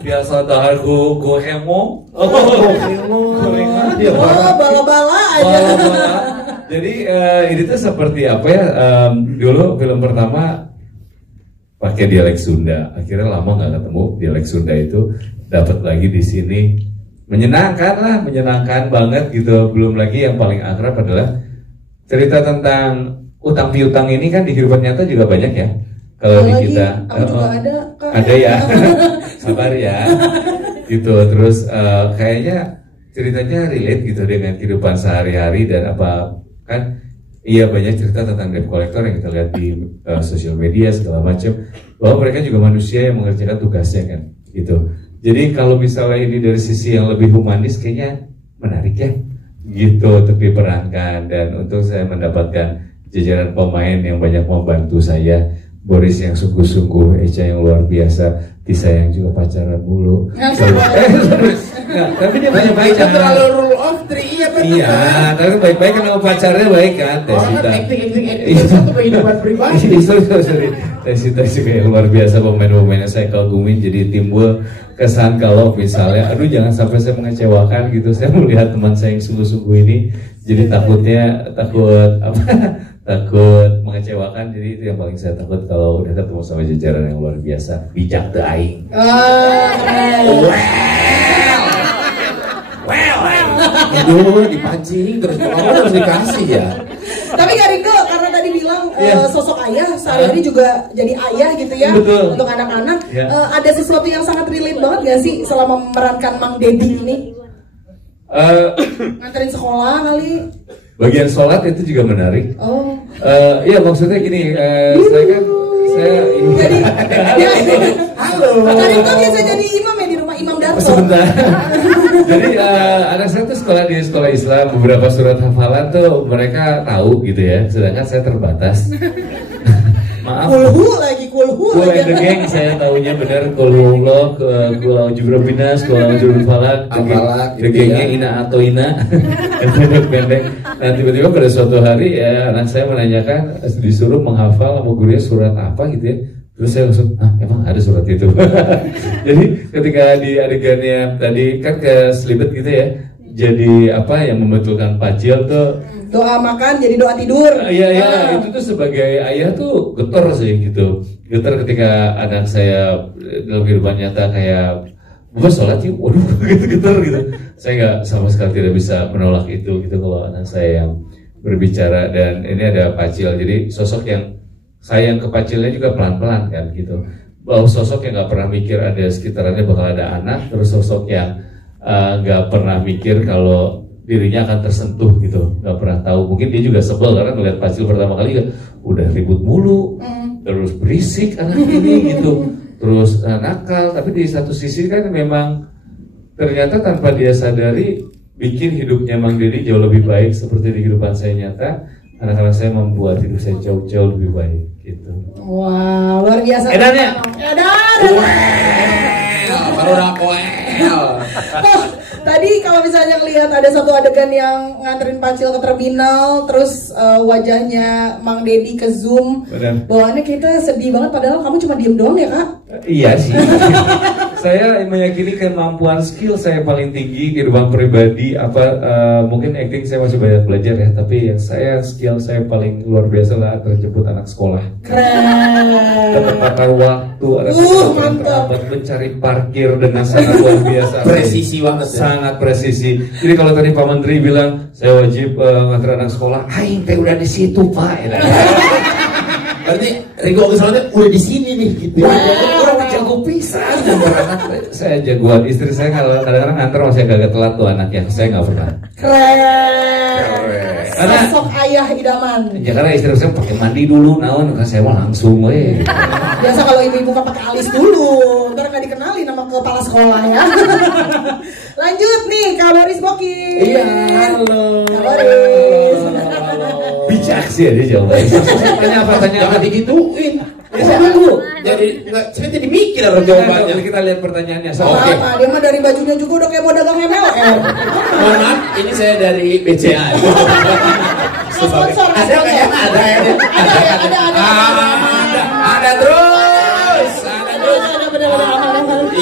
Biasa dahar go hemo. Oh, bala-bala aja. Bala-bala. Jadi ini tuh seperti apa ya? Dulu film pertama pakai dialek Sunda. Akhirnya lama nggak ketemu dialek Sunda itu, dapat lagi di sini. Menyenangkan banget gitu. Belum lagi yang paling akrab adalah cerita tentang utang piutang ini kan di kehidupan nyata juga banyak ya. Kalau di kita ada ya. Sabar ya. Gitu. Terus kayaknya ceritanya relate gitu dengan kehidupan sehari-hari dan apa kan. Iya, banyak cerita tentang debt collector yang kita lihat di sosial media segala macam, bahwa mereka juga manusia yang mengerjakan tugasnya kan gitu. Jadi kalau misalnya ini dari sisi yang lebih humanis kayaknya menarik ya gitu untuk diperankan. Dan untuk saya mendapatkan jajaran pemain yang banyak membantu saya, Boris yang sungguh-sungguh, Echa yang luar biasa, Tisa yang juga pacaran mulu. Tapi dia baik-baik kan. Terlalu rule of three, iya betul. Iya, tapi baik-baik kan, pacarnya baik kan. Orang kan acting itu satu kehidupan pribadi. Tesita juga yang luar biasa, pemain-pemainnya saya kagumin. Jadi timbul kesan kalau misalnya, aduh jangan sampai saya mengecewakan gitu. Saya melihat teman saya yang sungguh-sungguh ini, jadi takut mengecewakan. Jadi itu yang paling saya takut kalau udah ketemu sama jajaran yang luar biasa, bijak teu aing. Aduh, dipancing terus harus dikasih ya. Tapi Kak Ringo, karena tadi bilang sosok ayah, sehari-hari juga jadi ayah gitu ya. Betul. Untuk anak-anak, ada sesuatu yang sangat relate banget gak sih selama memerankan Mang Dedi ini? Nganterin sekolah kali? Bagian sholat itu juga menarik. Oh. Iya, maksudnya gini, saya halo. Kak Ringo biasa jadi imam ya di rumah Imam Darto. Sebentar. Jadi anak saya tuh sekolah di sekolah Islam, beberapa surat hafalan tuh mereka tahu gitu ya, sedangkan saya terbatas. Maaf. Kulhu lagi. Kul and the gang saya tahunya benar, kulullah, kulau jubrobinas, kulau jurufalak, the gangnya ina atau ina, pendek-pendek. Nah tiba-tiba pada suatu hari ya anak saya menanyakan, disuruh menghafal sama gurunya surat apa gitu ya. Terus saya langsung, emang ada surat itu. Jadi ketika di adegannya tadi kan ke selibet gitu ya, jadi apa yang membetulkan pacil tuh doa makan jadi doa tidur. Iya, itu tuh sebagai ayah tuh getar sih gitu. Getar ketika anak saya dalam kehidupan nyata kayak, "Bapak sholat yuk," waduh gitu getar gitu. saya nggak sama sekali tidak bisa menolak itu gitu kalau anak saya yang berbicara. Dan ini ada Pacil, jadi sosok yang sayang ke Pacilnya juga pelan-pelan kan gitu. Bahwa sosok yang nggak pernah mikir ada sekitarnya bakal ada anak, terus sosok yang nggak pernah mikir kalau dirinya akan tersentuh gitu, nggak pernah tahu. Mungkin dia juga sebel karena ngeliat Pacil pertama kali kan udah ribut mulu, terus berisik anak ini gitu, terus nakal. Tapi di satu sisi kan memang ternyata tanpa dia sadari bikin hidupnya Mang Deddy jauh lebih baik. Seperti di kehidupan saya nyata, anak-anak saya membuat hidup saya jauh lebih baik gitu. Wah, luar biasa. Edannya. Baru rapoel. Tadi kalau misalnya ngelihat ada satu adegan yang nganterin Pacil ke terminal, terus wajahnya Mang Deddy ke zoom, bawaannya kita sedih banget. Padahal kamu cuma diem doang ya kak? Iya sih. Saya meyakini kemampuan skill saya paling tinggi di ruang pribadi. Mungkin acting saya masih banyak belajar ya, tapi yang skill saya paling luar biasa lah terjemput anak sekolah. Keren. Ketepatan waktu, ada terlambat mencari parkir dengan sangat luar biasa. Presisi banget ya. Sangat presisi. Jadi kalau tadi Pak Menteri bilang saya wajib nganter anak sekolah, aing teh udah di situ Pak. Berarti Ringo Kusnandar udah di sini nih gitu. Orang jago pisan. Saya jagoan, istri saya kalau kadang-kadang nganter masih agak telat tuh anaknya. Saya nggak pernah. Keren. Sosok ayah idaman. Ya karena istri saya pakai mandi dulu, naon kan saya mah langsung Biasa kalau ibu-ibu kan pakai alis dulu, ntar nggak dikenalin sama kepala sekolah ya. Lanjut nih, Kak Boris Boki. Iya, halo. Kak Boris. Bijak sih ya dia jawabnya. Tanya apa? Jangan digituin. Saya dulu. Jadi saya jadi mikir harus jawabannya. Kita lihat pertanyaannya. Oke. Dia mah dari bajunya juga udah kayak mau dagang MLM. Mohon maaf, ini saya dari BCA. Sponsor. Ada terus.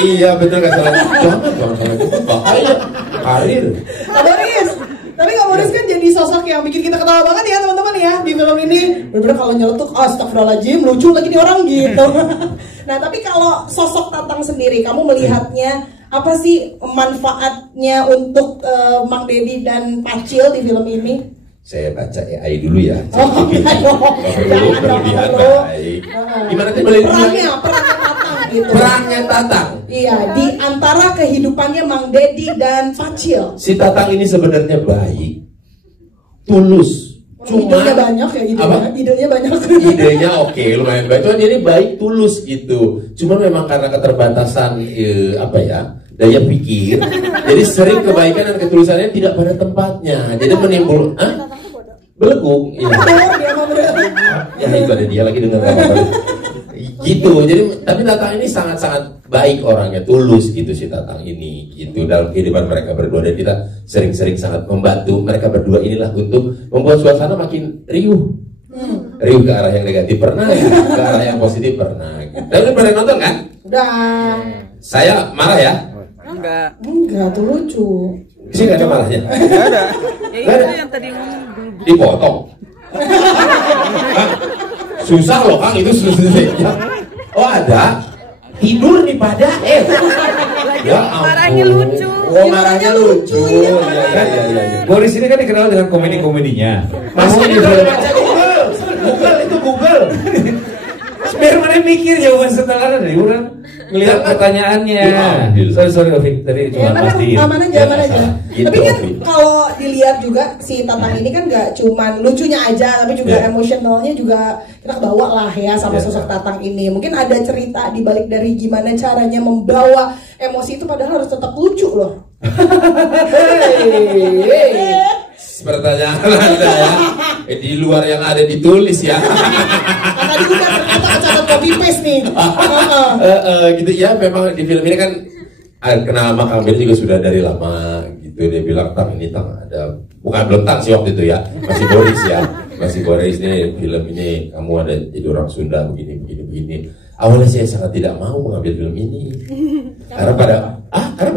Iya benar nggak salah. Jangan salah gitu. Bahaya. Karir. Kak Boris. Tapi Kak Boris kan jadi sosok yang bikin kita ketawa banget ya teman-teman ya di film ini. Bener-bener kalau nyeletuk, astagfirullahaladzim, lucu lagi nih orang gitu. Nah tapi kalau sosok Tatang sendiri, kamu melihatnya apa sih manfaatnya untuk Mang Deddy dan Pacil di film ini? Saya baca AI dulu ya. Berlebihan baik. Gimana tuh perannya Tatang gitu. Perannya Tatang. Iya, di antara kehidupannya Mang Deddy dan Pacil. Si Tatang ini sebenarnya baik, tulus. Idenya banyak ya, idenya banyak. Idenya oke, lumayan baik. Cuman ini baik, tulus gitu. Cuman memang karena keterbatasan daya pikir, jadi sering kebaikan dan ketulusannya tidak pada tempatnya. Jadi menimbul, beleguk. Ya itu ada dia lagi dengar gitu. Jadi tapi Tatang ini sangat-sangat baik orangnya, tulus gitu si Tatang ini gitu dalam kehidupan mereka berdua, dan kita sering-sering sangat membantu mereka berdua inilah untuk membuat suasana makin riuh. Riuh ke arah yang negatif pernah ya, ke arah yang positif pernah. Dan udah pernah nonton kan? Udah. Saya marah ya? Enggak tuh lucu. Sih nggak ada marahnya? Nggak ada. Ya itu yang tadi dipotong. Susah loh Kang itu susah. Oh ada tidur nih pada ya marahnya lucu. Oh marahnya lucu. Iya. Boris ini kan dikenal dengan komedi-komedinya. Masih di baca Google itu Google. Biar mana mikir jawaban setelah dari orang melihat pertanyaannya. Sorry Ovi, tadi cuma pasti. Aman aja. Tapi kan kalau dilihat juga si Tatang ini kan nggak cuman lucunya aja, tapi juga emosionalnya juga kita kebawa lah ya sama sosok Tatang ini. Mungkin ada cerita di balik dari gimana caranya membawa emosi itu padahal harus tetap lucu loh. Pertanyaan Anda ya. Di luar yang ada ditulis ya. Tadi udah ternyata catat copy paste nih. Gitu ya, memang di film ini kan kenal sama Kang Ben juga sudah dari lama gitu. Dia bilang Tang ini Tang ada, bukan belum Tang sih waktu itu ya, masih Boris ya, masih Boris nih film ini kamu ada jadi orang Sunda begini. Awalnya saya sangat tidak mau mengambil film ini karena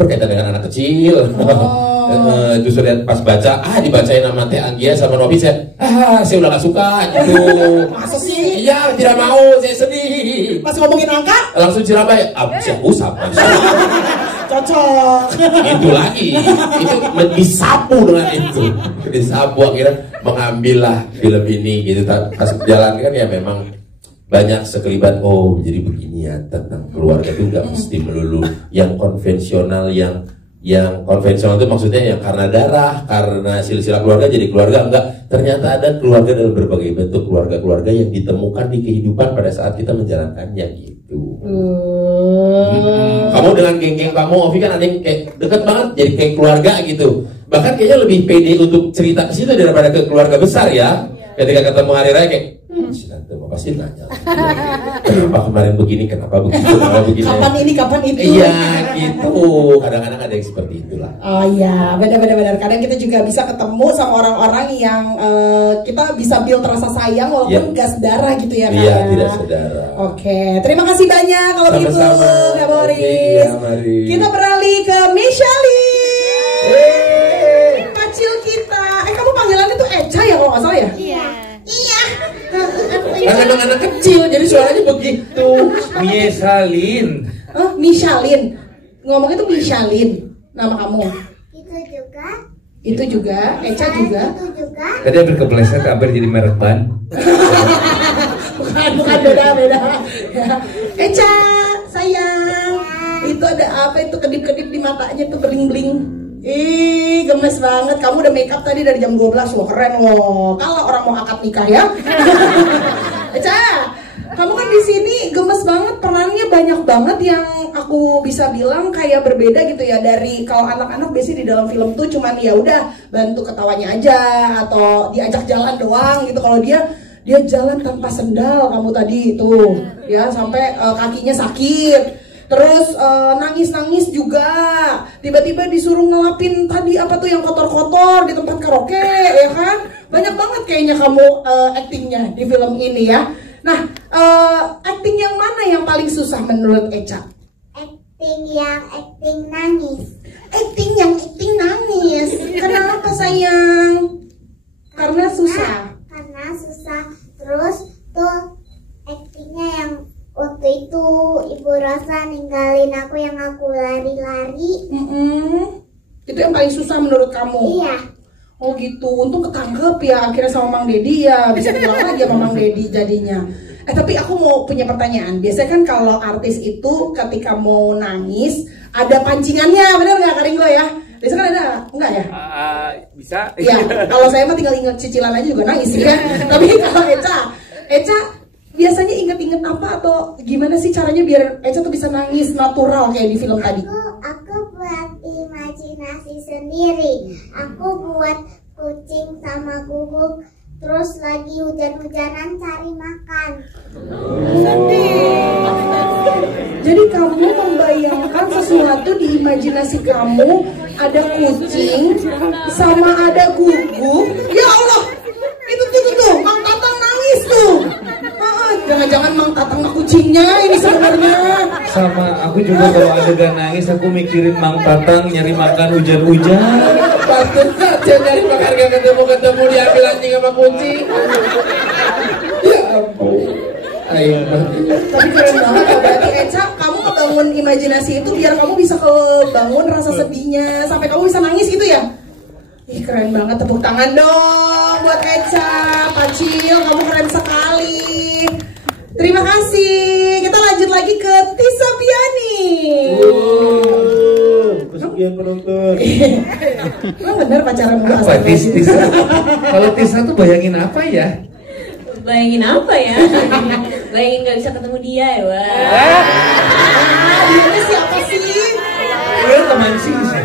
berkaitan dengan anak kecil. Terus lihat pas baca, dibacain nama Teh Anggia sama Novi, saya udah gak suka gitu. Masa sih? Iya, tidak mau, saya sedih. Pas ngomongin angka? Langsung Cirabay, siap usap. cocok. Itu lagi, itu disapu dengan itu, disapu akhirnya mengambillah film ini gitu. Pas jalan kan ya memang banyak sekelibat, oh jadi begini ya, tentang keluarga itu nggak mesti melulu yang konvensional, yang konvensional itu maksudnya yang karena darah, karena silsilah keluarga jadi keluarga, enggak. Ternyata ada keluarga dalam berbagai bentuk, keluarga-keluarga yang ditemukan di kehidupan pada saat kita menjalankannya gitu. Kamu dengan geng-geng kamu, Ovi kan ada yang kayak deket banget, jadi kayak keluarga gitu. Bahkan kayaknya lebih pede untuk cerita ke situ daripada ke keluarga besar ya. Ketika ketemu hari raya kayak, si tante mau pasti nanya, kenapa kemarin begini, kenapa begitu, kenapa begini. Kapan itu? Iya gitu, kadang-kadang ada yang seperti itulah. Oh iya, benar-benar. Kadang kita juga bisa ketemu sama orang-orang yang kita bisa build rasa sayang walaupun gak saudara gitu ya. Iya, tidak saudara. Oke, terima kasih banyak kalau begitu, Kak Boris. Kita beralih ke Micheline. Pacil kita. Kamu panggilannya tuh Eca ya kalau nggak salah ya? Iya. Anak-anak kecil, jadi suaranya begitu. Micheline. Oh, Micheline. Ngomongnya tuh Micheline. Nama kamu? Itu juga. Eca juga. Tadi hampir kepleset, hampir jadi merek ban. bukan beda. Ya. Eca, sayang. Itu ada apa itu kedip-kedip di matanya tuh bling-bling. Ih, gemes banget. Kamu udah make up tadi dari jam 12. Wah, keren loh. Kalau orang mau akad nikah ya. Eca, kamu kan di sini gemes banget. Perannya banyak banget yang aku bisa bilang kayak berbeda gitu ya. Dari kalau anak-anak biasanya di dalam film tuh cuman ya udah bantu ketawanya aja atau diajak jalan doang gitu. Kalau dia jalan tanpa sendal kamu tadi tuh ya, sampai kakinya sakit. Terus nangis-nangis juga. Tiba-tiba disuruh ngelapin tadi apa tuh yang kotor-kotor di tempat karaoke ya kan. Banyak banget kayaknya kamu actingnya di film ini ya. Nah, acting yang mana yang paling susah menurut Eca? Acting nangis. Acting nangis. Kenapa sayang? Karena susah. Karena susah. Terus tuh actingnya yang waktu itu Ibu Rosa ninggalin aku yang aku lari-lari. Itu yang paling susah menurut kamu? Iya. Oh gitu, untung ketangkep ya akhirnya sama Mang Dedi ya, bisa pulang lagi sama Mang Dedi jadinya. Tapi aku mau punya pertanyaan. Biasanya kan kalau artis itu ketika mau nangis ada pancingannya, bener nggak Kak Ringo ya? Biasanya kan ada, enggak ya? Bisa. Iya, kalau saya mah tinggal ingat cicilan aja juga nangis ya. Tapi kalau Eca biasanya inget-inget apa atau gimana sih caranya biar Eca tuh bisa nangis natural kayak di film tadi? Aku buat imajinasi sendiri. Aku buat kucing sama guguk, terus lagi hujan-hujanan cari makan. Jadi kamu membayangkan sesuatu di imajinasi kamu, ada kucing sama ada guguk. Ya Allah, itu tuh Mang Tatang nangis tuh. Jangan-jangan Mang Tatang kucingnya ini sebenarnya. Sama aku juga kalau adegan nangis aku mikirin Mang Tatang nyari makan hujan-hujan. Patut saja nyari makan gak ketemu diambil anjing sama kucing. Ya ampun. Tapi keren banget ya, berarti Eca kamu ngebangun imajinasi itu biar kamu bisa kebangun rasa sedihnya sampai kamu bisa nangis gitu ya. Ih keren banget, tepuk tangan dong buat Eca. Pacil, kamu keren sekali. Terima kasih. Kita lanjut lagi ke Tisa Piani. Kesekian penonton. Emang bener pacaran dulu? Apa Tisa? Kalau Tisa tuh bayangin apa ya? Bayangin apa ya? Bayangin gak bisa ketemu dia ya, wah. Dia siapa sih? Dia kemancing sih.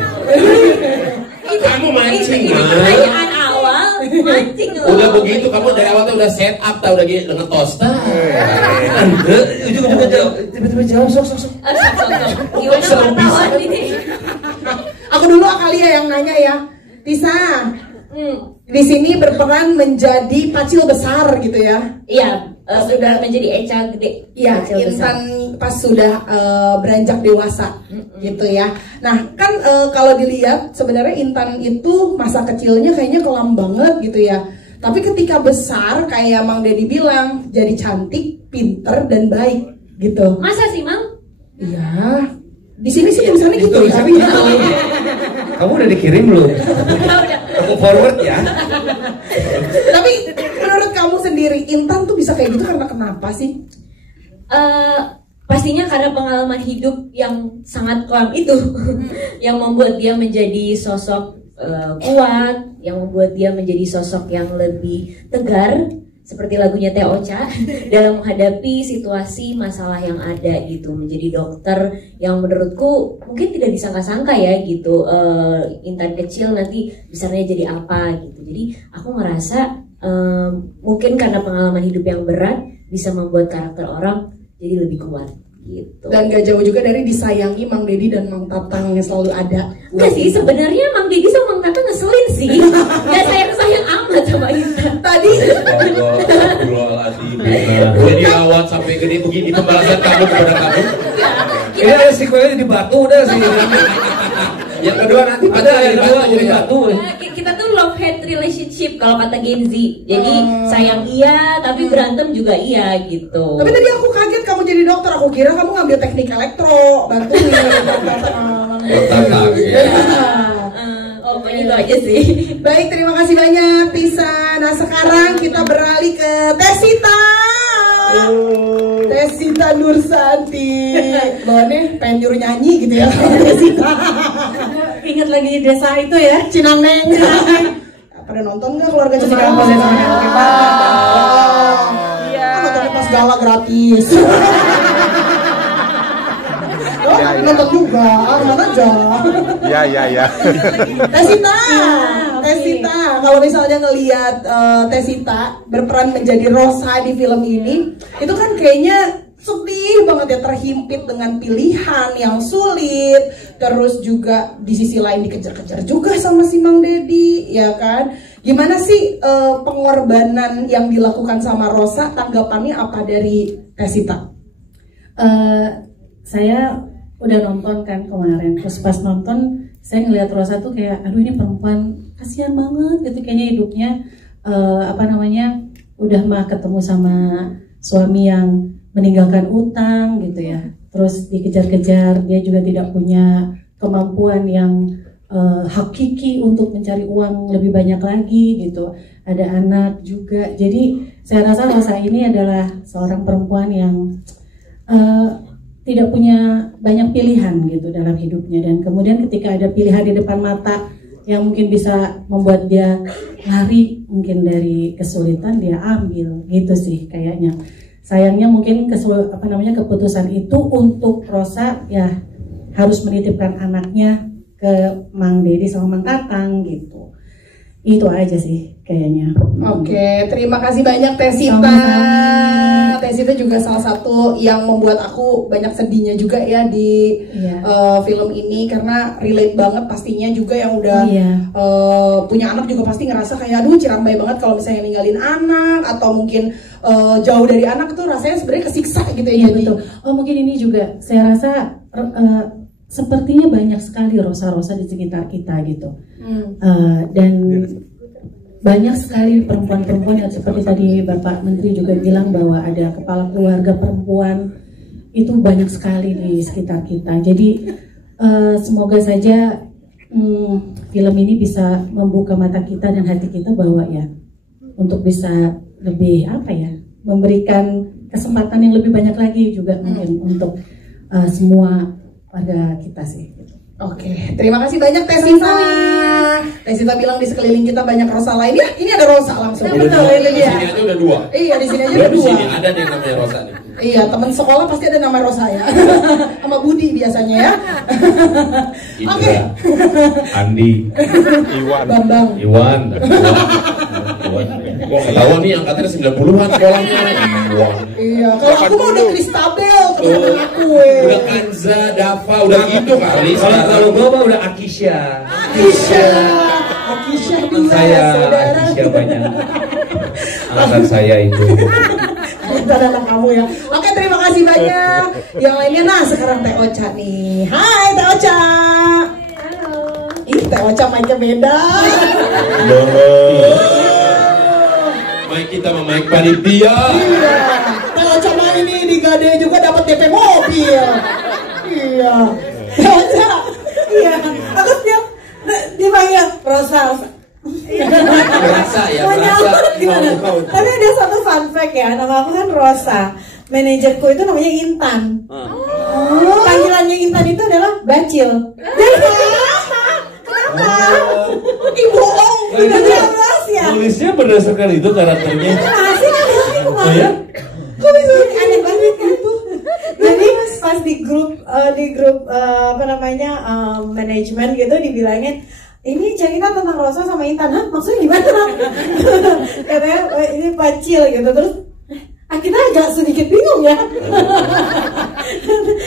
Kamu mancing Itu pertanyaan awal, mancing loh. Udah begitu kamu dari awal tuh udah set up tau udah dengan tosta. Ujung-ujungnya jawab, tiba-tiba jawab sok. Gimana wartawan ini? Aku dulu Akalia yang nanya ya. Tisa, di sini berperan menjadi Pacil besar gitu ya? Iya, sudah menjadi Eca gede. Iya, Intan pas sudah beranjak dewasa gitu ya. Nah kan kalau dilihat sebenarnya Intan itu masa kecilnya kayaknya kelam banget gitu ya. Tapi ketika besar kayak Mang Dedi bilang jadi cantik, pinter dan baik gitu. Masa sih Mang? Iya. Di sini sih tulisannya gitu ya. Kamu udah dikirim belum? Aku forward ya. Tapi menurut kamu sendiri Intan tuh bisa kayak gitu karena kenapa sih? Pastinya karena pengalaman hidup yang sangat kelam itu yang membuat dia menjadi sosok kuat, yang membuat dia menjadi sosok yang lebih tegar seperti lagunya Teh Ocha dalam menghadapi situasi masalah yang ada gitu. Menjadi dokter yang menurutku mungkin tidak disangka-sangka ya gitu, Intan kecil nanti besarnya jadi apa gitu. Jadi aku ngerasa mungkin karena pengalaman hidup yang berat bisa membuat karakter orang jadi lebih kuat gitu. Dan gak jauh juga dari disayangi Mang Deddy dan Mang Tatang yang selalu ada. Enggak sih, sebenarnya Mang Deddy sama Mang Tatang ngeselin sih. Gak sayang-sayang amat sama Intan. Tadi Udah dirawat sampai gede begini pembalasan kamu kepada kamu. Ini ada sequelnya di batu udah sih. Yang kedua nanti ada yang kedua jadi batu. Kita tuh love hate relationship kalau kata Gen Z. Jadi sayang iya, tapi berantem juga iya gitu. Tapi tadi aku kaget kamu jadi dokter, aku kira kamu ngambil teknik elektro, bantuin. Pokoknya itu aja sih. Baik, terima kasih banyak Tisa. Nah sekarang kita beralih ke Tesita. Tesita Nursanti. Bawaannya pengen nyuruh nyanyi gitu ya. Tesita. Ingat lagi di desa itu ya, Cinaneng. Pada nonton nggak keluarga Cinaneng? Iya. Nontonnya pas gala gratis. Nonton juga, mana aja. Ya. Tesita, kalau misalnya ngelihat Tesita berperan menjadi Rosa di film ini, itu kan kayaknya sedih banget ya, terhimpit dengan pilihan yang sulit, terus juga di sisi lain dikejar-kejar juga sama si Mang Deddy, ya kan? Gimana sih pengorbanan yang dilakukan sama Rosa? Tanggapannya apa dari Tesita? Saya udah nonton kan kemarin, terus pas nonton saya ngeliat Rosa tuh kayak, aduh ini perempuan kasihan banget gitu, kayaknya hidupnya udah mah ketemu sama suami yang meninggalkan utang gitu ya, terus dikejar-kejar, dia juga tidak punya kemampuan yang hakiki untuk mencari uang lebih banyak lagi gitu, ada anak juga. Jadi saya rasa Rosa ini adalah seorang perempuan yang tidak punya banyak pilihan gitu dalam hidupnya, dan kemudian ketika ada pilihan di depan mata yang mungkin bisa membuat dia lari mungkin dari kesulitan, dia ambil gitu sih kayaknya. Sayangnya mungkin keputusan itu untuk Rosa ya harus menitipkan anaknya ke Mang Deddy sama Mang Tatang gitu. Itu aja sih kayaknya. Oke, terima kasih banyak Tesita. Tesita juga salah satu yang membuat aku banyak sedihnya juga ya di film ini, karena relate banget pastinya juga yang udah punya anak juga pasti ngerasa kayak aduh cirambai banget kalau misalnya ninggalin anak atau mungkin jauh dari anak tuh rasanya sebenarnya kesiksa gitu ya. Iya betul. Oh mungkin ini juga saya rasa sepertinya banyak sekali Rosa-Rosa di sekitar kita gitu. Dan banyak sekali perempuan-perempuan yang seperti tadi Bapak Menteri juga bilang bahwa ada kepala keluarga perempuan itu banyak sekali di sekitar kita. Jadi semoga saja film ini bisa membuka mata kita dan hati kita bahwa ya untuk bisa lebih memberikan kesempatan yang lebih banyak lagi juga mungkin untuk semua warga kita sih. Oke, terima kasih banyak Tesita. Tesita bilang di sekeliling kita banyak Rosa lain. Ya, ini ada Rosa langsung. Betul, ini dia. Di sini aja udah 2. Iya, di sini aja udah 2. Di sini ada nih namanya Rosa nih. Iya, teman sekolah pasti ada nama Rosa ya. Sama Budi biasanya ya. Oke. Andi, Iwan, Bambang, Iwan. Wah, ketahuan nih angkatnya 90-an sekolahnya. Wah. Iya, kalau aku mah udah Kristabel teman aku. Udah Kanza, Dava, udah gitu kali. Kalau gue mah udah Akisha. Akisha Teman saya Akisha banyak. Angkatan saya itu. Bukan anak kamu ya. Oke, terima kasih banyak. Yang lainnya, nah sekarang Teh Ocha nih. Hai Teh Ocha. Halo. Ih, Teh Ocha mic-nya beda. Mic kita sama mic panitia. Iya. Teh Ocha mah ini di Gade juga dapat DP mobil. Iya. Ocha. Iya, aku setiap dipanggil Rosa. Merasa ya, merasa. Tapi ada satu fun fact ya, nama aku kan Rosa. Manajerku itu namanya Intan. Panggilannya Intan itu adalah Bacil. Kenapa? Ibu Ong, udah 12 ya. Nulisnya berdasarkan itu karakternya. Masih Oh ya? kok bisa aneh banget gitu. Jadi pas di grup apa namanya manajemen gitu dibilangin ini cerita tentang Rosa sama Intan. Hah, maksudnya gimana? Katanya ini Pacil gitu. Terus akhirnya agak sedikit bingung ya.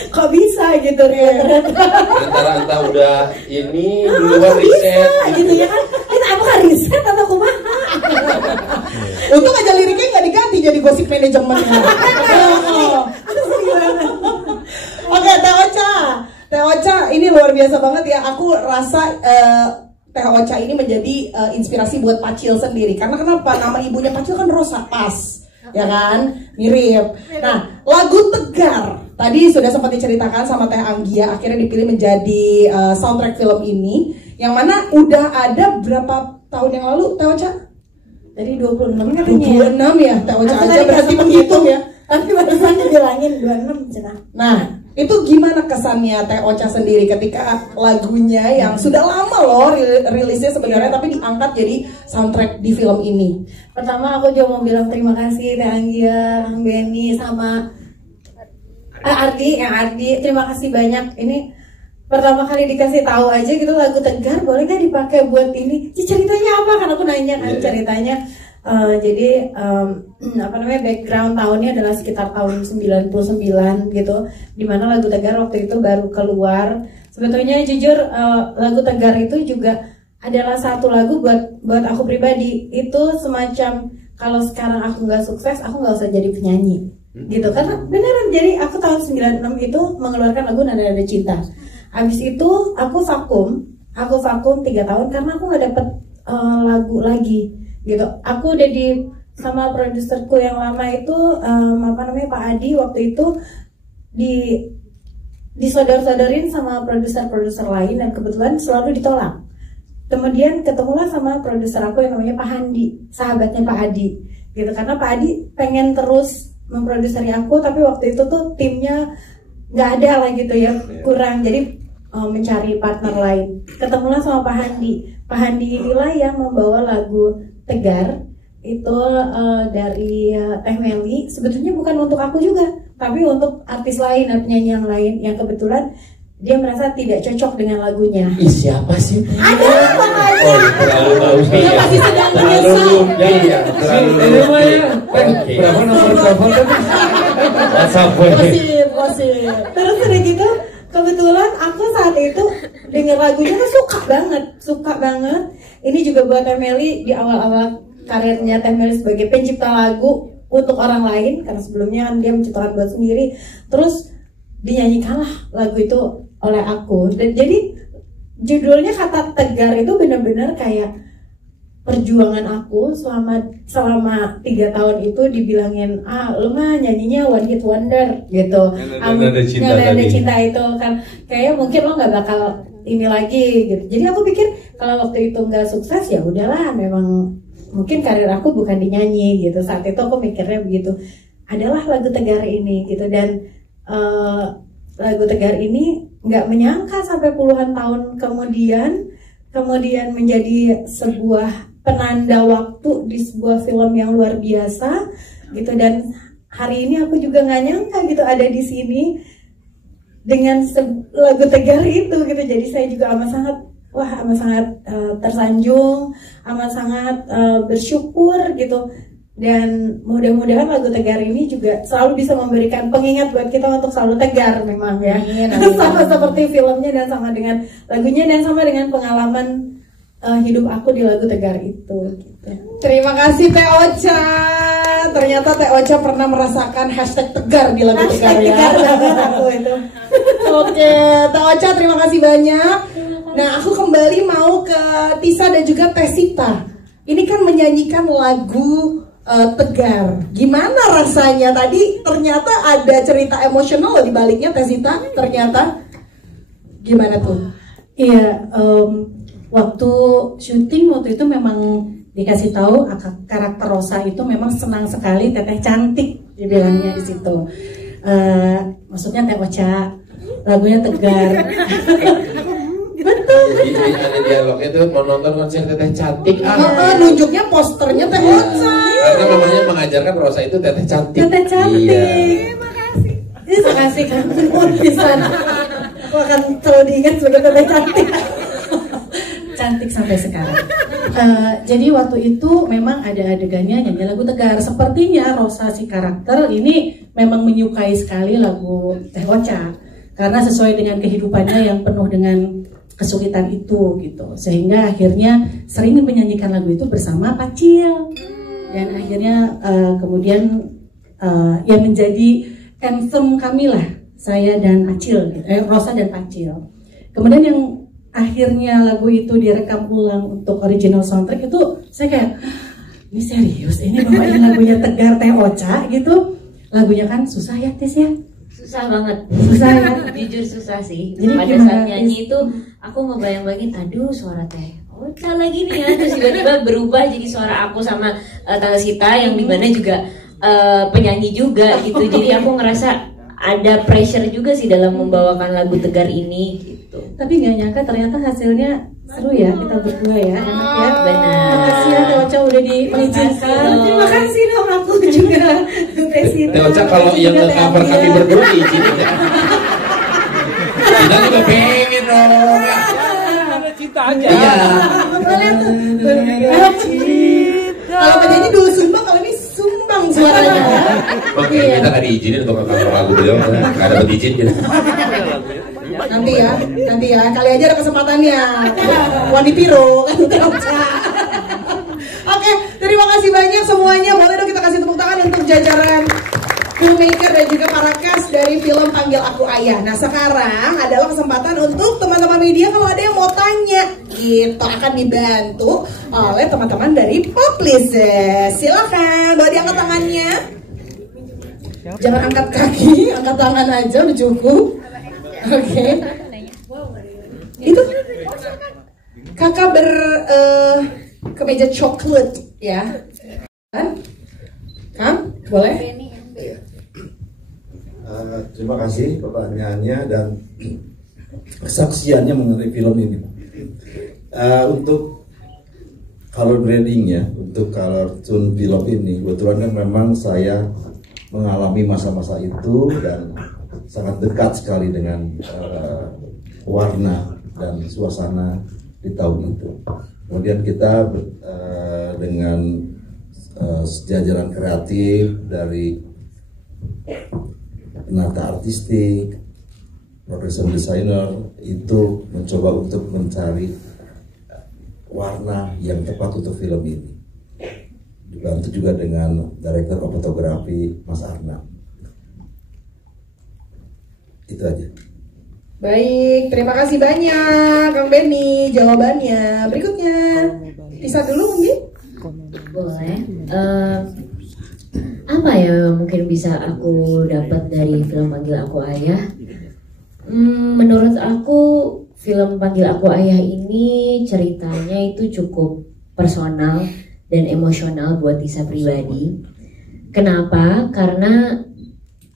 Kok bisa gitu Antara entah udah ini duluan riset gitu ya kan. Ini apa riset atau kumaha? Untung aja liriknya nggak diganti jadi gosip manajemen. Oke, Teh Ocha ini luar biasa banget ya. Aku rasa Teh Ocha ini menjadi inspirasi buat Pacil sendiri. Karena kenapa? Nama ibunya Pacil kan Rosa, pas. Ya kan? Mirip. Nah, lagu Tegar tadi sudah sempat diceritakan sama Teh Anggia, akhirnya dipilih menjadi soundtrack film ini. Yang mana udah ada berapa tahun yang lalu, Teh Ocha? Dari 26 katanya. 26 ya, Teh Ocha aja berarti menghitung ya. Tapi barusan dibilangin 26 cenah. Nah, itu gimana kesannya Teh Ocha sendiri ketika lagunya yang sudah lama loh rilisnya sebenarnya tapi diangkat jadi soundtrack di film ini? Pertama aku juga mau bilang terima kasih Teh Anggia, Kang Benny sama Ardi, terima kasih banyak. Ini pertama kali dikasih tahu aja gitu lagu Tegar, boleh nggak dipakai buat ini? Ceritanya apa? Kan aku nanya kan ceritanya. Jadi apa namanya background tahunnya adalah sekitar tahun 99 gitu, dimana lagu Tegar waktu itu baru keluar. Sebetulnya jujur lagu Tegar itu juga adalah satu lagu buat aku pribadi. Itu semacam kalau sekarang aku nggak sukses, aku nggak usah jadi penyanyi gitu, karena beneran. Jadi aku tahun 96 itu mengeluarkan lagu Nada-Nada Cinta. Abis itu aku vakum 3 tahun karena aku nggak dapet lagu lagi gitu. Aku udah sama produserku yang lama itu apa namanya Pak Adi, waktu itu disodor-sodorin sama produser-produser lain dan kebetulan selalu ditolak. Kemudian ketemulah sama produser aku yang namanya Pak Handi, sahabatnya Pak Adi gitu, karena Pak Adi pengen terus memproduseri aku, tapi waktu itu tuh timnya nggak ada lah gitu ya, kurang, jadi mencari partner lain. Ketemulah sama Pak Handi. Pak Handi inilah yang membawa lagu Tegar itu dari Teh Meli. Sebetulnya bukan untuk aku juga, tapi untuk artis lain, penyanyi yang lain yang kebetulan dia merasa tidak cocok dengan lagunya. Siapa sih? Ada apa aja? Terlalu tahu Dia masih sedang menyesal. Berapa nomor telepon tadi? WhatsApp. Terus udah gitu, kebetulan aku saat itu denger lagunya tuh suka banget. Ini juga buat Teh Meli di awal-awal karirnya Teh Meli sebagai pencipta lagu untuk orang lain, karena sebelumnya kan dia menciptakan buat sendiri. Terus dinyanyikanlah lagu itu oleh aku, dan jadi judulnya kata Tegar itu benar-benar kayak perjuangan aku selama 3 tahun itu. Dibilangin lu mah nyanyinya one hit wonder gitu, nada cinta itu kan kayak mungkin lo nggak bakal ini lagi gitu. Jadi aku pikir kalau waktu itu nggak sukses ya udahlah, memang mungkin karir aku bukan dinyanyi gitu. Saat itu aku mikirnya begitu. Adalah lagu Tegar ini gitu, dan lagu Tegar ini nggak menyangka sampai puluhan tahun kemudian menjadi sebuah penanda waktu di sebuah film yang luar biasa gitu. Dan hari ini aku juga nggak nyangka gitu ada di sini dengan lagu Tegar itu gitu. Jadi saya juga amat sangat tersanjung, amat sangat bersyukur gitu. Dan mudah-mudahan lagu Tegar ini juga selalu bisa memberikan pengingat buat kita untuk selalu tegar memang ya. Sama seperti filmnya dan sama dengan lagunya dan sama dengan pengalaman hidup aku di lagu Tegar itu gitu. Terima kasih Teh Ocha. Ternyata Teh Ocha pernah merasakan #Tegar di lagu Tegar ya. Tegar banget aku itu. Oke, Teh Ocha terima kasih banyak. Nah, aku kembali mau ke Tisa dan juga Teh Sita. Ini kan menyanyikan lagu Tegar. Gimana rasanya? Tadi ternyata ada cerita emosional di baliknya Teh Sita, ternyata. Gimana tuh? Iya, waktu syuting waktu itu memang dikasih tahu karakter Rosa itu memang senang sekali teteh cantik dibilangnya di situ. Maksudnya Teh Ocha, lagunya tegar. Betul. Jadi ada dialognya tuh mau nonton konser teteh cantik. Nunjuknya posternya Teh Ocha. Karena mamanya mengajarkan Rosa itu teteh cantik. Teteh cantik. Iya. Terima kasih kan pisan. Aku akan selalu diingat sebagai teteh cantik. Cantik sampai sekarang. Jadi waktu itu memang ada adegannya nyanyi lagu tegar. Sepertinya Rosa si karakter ini memang menyukai sekali lagu Teh Ocha karena sesuai dengan kehidupannya yang penuh dengan kesulitan itu gitu. Sehingga akhirnya sering menyanyikan lagu itu bersama Pacil. Dan akhirnya kemudian yang menjadi anthem kami lah, saya dan Pacil, Rosa dan Pacil. Kemudian yang akhirnya lagu itu direkam ulang untuk original soundtrack itu saya kayak, ini serius, ini bawain lagunya tegar Teh Ocha gitu. Lagunya kan susah ya Tis ya? Susah banget. Susah ya? Jujur susah sih. Jadi pada gimana, saat nyanyi itu aku ngebayang-bayangin, aduh suara Teh Ocha lagi nih ya. Terus tiba-tiba berubah jadi suara aku sama Tante Sita yang dimana juga penyanyi juga gitu. Jadi aku ngerasa ada pressure juga sih dalam membawakan lagu tegar ini gitu. Tapi nggak nyangka ternyata hasilnya seru ya kita berdua ya. Enak ya. Benar. Makasih ya Teh Ocha udah mengizinkan. Terima kasih dong aku juga. Teh Ocha kalau yang nge-cover kami berdua izinin ya. Kita juga pengen dong. Cinta aja. Iya. Kalau penyanyi dulu sumbang, kalau ini sumbang suaranya. Oke, kita nggak diizinin untuk nge-cover lagu beliau, nggak dapat izin kita. Nanti ya, kali aja ada kesempatannya. Wani Piro kan Teh Ocha. Oke, terima kasih banyak semuanya. Boleh dong kita kasih tepuk tangan untuk jajaran filmmaker dan juga para cast dari film Panggil Aku Ayah. Nah sekarang adalah kesempatan untuk teman-teman media kalau ada yang mau tanya gitu, akan dibantu oleh teman-teman dari Publicis. Silakan, boleh diangkat tangannya. Jangan angkat kaki, angkat tangan aja udah cukup. Oke. Itu kakak kemeja coklat ya. Kan? Boleh? Terima kasih pertanyaannya dan kesaksiannya mengenai film ini. Untuk color grading ya, untuk color tone film ini, kebetulan kan memang saya mengalami masa-masa itu dan sangat dekat sekali dengan warna dan suasana di tahun itu. Kemudian kita dengan jajaran kreatif dari penata artistik, production designer itu mencoba untuk mencari warna yang tepat untuk film ini. Dibantu juga dengan director of photography Mas Arnab. Itu aja. Baik, terima kasih banyak Kang Benny jawabannya. Berikutnya Tisa dulu mungkin. Boleh. Apa ya mungkin bisa aku dapat dari film Panggil Aku Ayah? Menurut aku film Panggil Aku Ayah ini ceritanya itu cukup personal dan emosional buat Tisa pribadi. Kenapa? Karena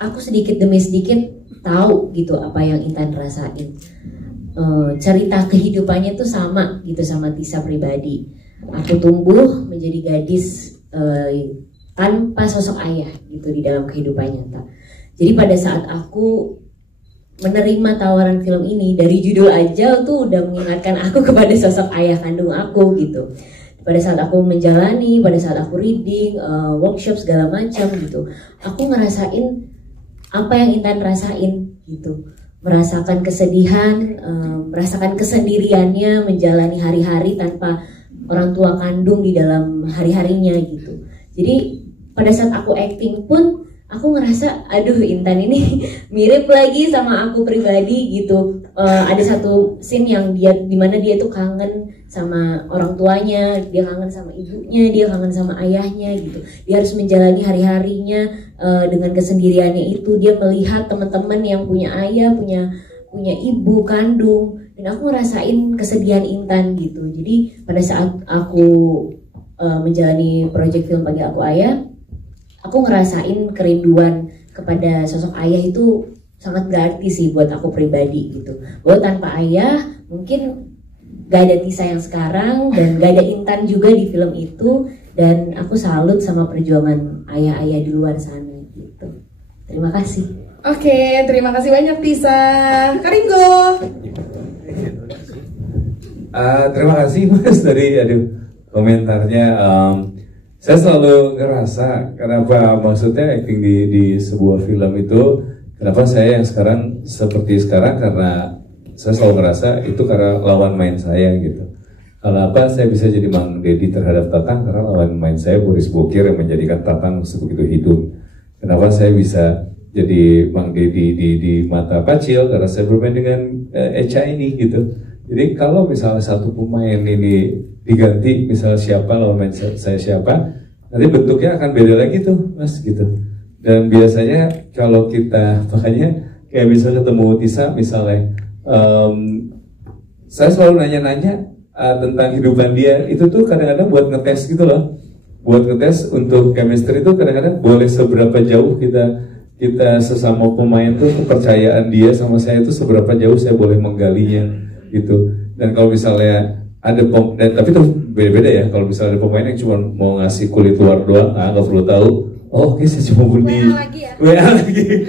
aku sedikit demi sedikit tahu gitu apa yang Intan rasain. Cerita kehidupannya tuh sama gitu sama Tisa pribadi. Aku tumbuh menjadi gadis tanpa sosok ayah gitu di dalam kehidupan nyata. Jadi pada saat aku menerima tawaran film ini, dari judul aja tuh udah mengingatkan aku kepada sosok ayah kandung aku gitu. Pada saat aku menjalani, pada saat aku reading, workshop segala macam gitu, aku ngerasain apa yang Intan rasain gitu. Merasakan kesedihan, merasakan kesendiriannya menjalani hari-hari tanpa orang tua kandung di dalam hari-harinya gitu. Jadi pada saat aku acting pun aku ngerasa aduh Intan ini mirip lagi sama aku pribadi gitu. Ada satu scene yang dimana dia tuh kangen sama orang tuanya, dia kangen sama ibunya, dia kangen sama ayahnya gitu. Dia harus menjalani hari-harinya dengan kesendiriannya itu. Dia melihat teman-teman yang punya ayah, punya punya ibu kandung, dan aku ngerasain kesedihan Intan gitu. Jadi pada saat aku menjalani proyek film Panggil Aku Ayah, aku ngerasain kerinduan kepada sosok ayah itu sangat berarti sih buat aku pribadi gitu. Bahwa tanpa ayah mungkin gak ada Tisa yang sekarang dan gak ada Intan juga di film itu, dan aku salut sama perjuangan ayah-ayah di luar sana gitu. Terima kasih. Oke, terima kasih banyak Tisa. Karingo. Terima kasih Mas dari komentarnya. Saya selalu ngerasa kenapa maksudnya acting di sebuah film itu, kenapa saya yang sekarang seperti sekarang, karena saya selalu ngerasa itu karena lawan main saya gitu. Kalau apa saya bisa jadi Mang Deddy terhadap Tatang karena lawan main saya Boris Bokir yang menjadikan Tatang sebegitu hidup. Kenapa saya bisa jadi Mang Deddy di mata Pacil karena saya bermain dengan Echa ini gitu. Jadi kalau misalnya satu pemain ini diganti, misalnya siapa lawan main saya siapa, nanti bentuknya akan beda lagi tuh Mas gitu. Dan biasanya kalau kita, makanya kayak misalnya ketemu Tisa misalnya, saya selalu nanya-nanya tentang kehidupan dia, itu tuh kadang-kadang buat ngetes gitu loh. Buat ngetes untuk chemistry itu kadang-kadang boleh seberapa jauh kita sesama pemain tuh kepercayaan dia sama saya itu seberapa jauh saya boleh menggalinya gitu. Dan kalau misalnya ada tapi itu beda-beda ya. Kalau misalnya ada pemain yang cuma mau ngasih kulit luar doang, nggak perlu tahu. Oh, oke, saya cuma murni WA lagi.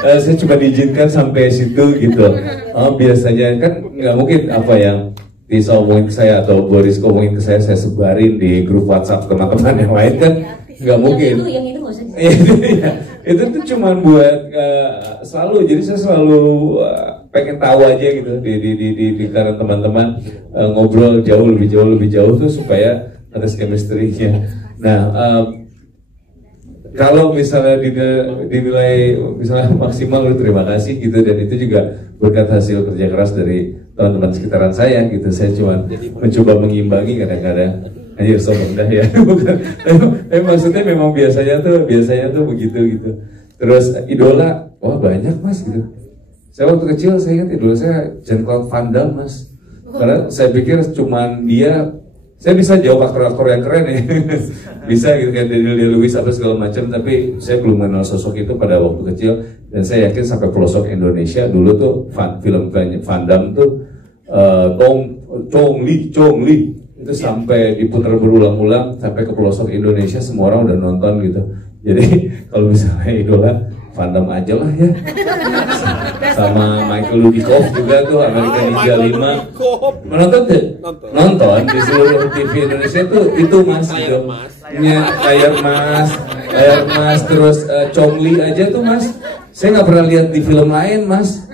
Saya cuma diizinkan sampai situ gitu. Biasanya kan nggak mungkin apa yang Tisa omongin ke saya atau Boris omongin ke saya sebarin di grup WhatsApp teman-teman yang lain kan nggak mungkin. Yang itu nggak usah. Itu tuh cuma buat selalu. Jadi saya selalu pengen tahu aja gitu di lingkaran teman-teman, ngobrol lebih jauh tuh supaya ada chemistry-nya. Nah, kalau misalnya dinilai misalnya maksimal, terima kasih gitu, dan itu juga berkat hasil kerja keras dari teman-teman sekitaran saya gitu. Saya cuma mencoba mengimbangi kadang-kadang. Anjir sombong dah ya. Tapi maksudnya memang biasanya tuh begitu gitu. Terus idola, wah banyak Mas gitu. Saya waktu kecil saya ingat idola saya Jean-Claude Van Damme Mas. Karena saya pikir cuman dia, saya bisa jawab aktor-aktor yang keren ya. Bisa gitu kayak Daniel Day-Lewis apa segala macam, tapi saya belum mengenal sosok itu pada waktu kecil, dan saya yakin sampai pelosok Indonesia dulu tuh film Van Damme tuh Chong Li itu sampai diputar berulang-ulang sampai ke pelosok Indonesia, semua orang udah nonton gitu. Jadi kalau misalnya idola Van Damme aja lah ya. Sama Michael Dudikoff juga tuh Amerika Ninja 5. Menonton tuh? Nonton di seluruh TV Indonesia tuh itu Mas gitu. Layar Mas terus Chong Li aja tuh Mas. Saya nggak pernah lihat di film lain Mas.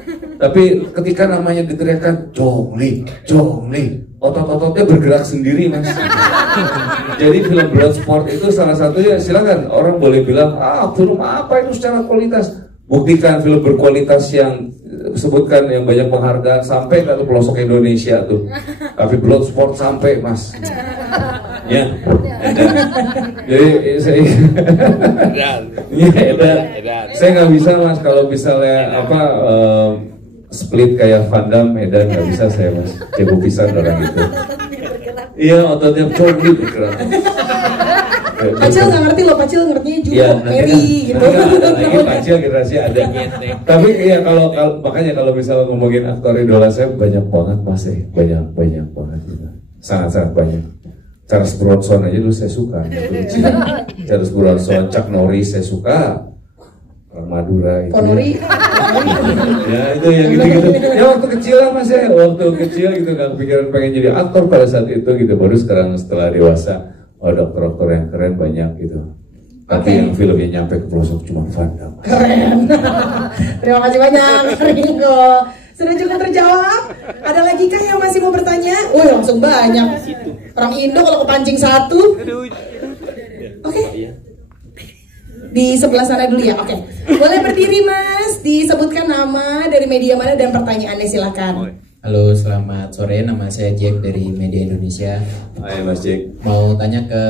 Tapi ketika namanya diteriakkan Chong Li, otot-ototnya bergerak sendiri Mas. Jadi film Bloodsport itu salah satunya, silakan orang boleh bilang film apa itu secara kualitas. Buktikan film berkualitas yang sebutkan yang banyak penghargaan sampai ke pelosok Indonesia tuh. Tapi Bloodsport sampai Mas. Ya. Jadi saya nggak bisa Mas kalau misalnya split kayak Van Damme, Edan nggak bisa saya Mas. Jago pisan orang itu. Iya, ototnya cogi bergerak. Pacil nggak ngerti loh, Pacil ngertinya juga Mary gitu. Lagi Pacil generasi ada. Tapi ya kalau makanya kalau misalnya ngomongin aktor idola saya banyak banget Mas ya, banyak banget gitu. Sangat banyak. Charles Bronson aja dulu saya suka. Charles Bronson, Chuck Norris saya suka. Orang Madura itu. Ya itu yang gitu-gitu. Ya waktu kecil lah Mas ya, waktu kecil gitu nggak kepikiran pengen jadi aktor pada saat itu gitu. Baru sekarang setelah dewasa, dokter-dokter yang keren banyak gitu. Tapi yang filmnya nyampe ke pelosok cuma Van Damme. Keren. Terima kasih banyak Ringo. Sudah cukup terjawab. Ada lagi kah yang masih mau bertanya? Langsung banyak. Orang Indo kalau kepancing satu. Oke. Di sebelah sana dulu ya, oke. Boleh berdiri Mas, disebutkan nama, dari media mana, dan pertanyaannya silakan. Halo, selamat sore, nama saya Jack dari Media Indonesia. Hai Mas Jack. Mau tanya ke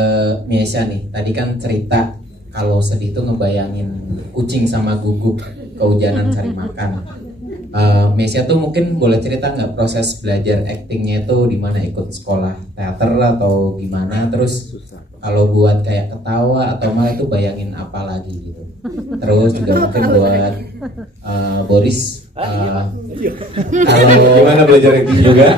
Miesha nih, tadi kan cerita kalau sedih itu ngebayangin kucing sama guguk kehujanan cari makan. Mesia tuh mungkin boleh cerita nggak proses belajar actingnya itu di mana, ikut sekolah teater atau gimana? Terus kalau buat kayak ketawa atau malah itu bayangin apa lagi gitu. Terus juga mungkin buat Boris, kalau gimana belajar acting juga?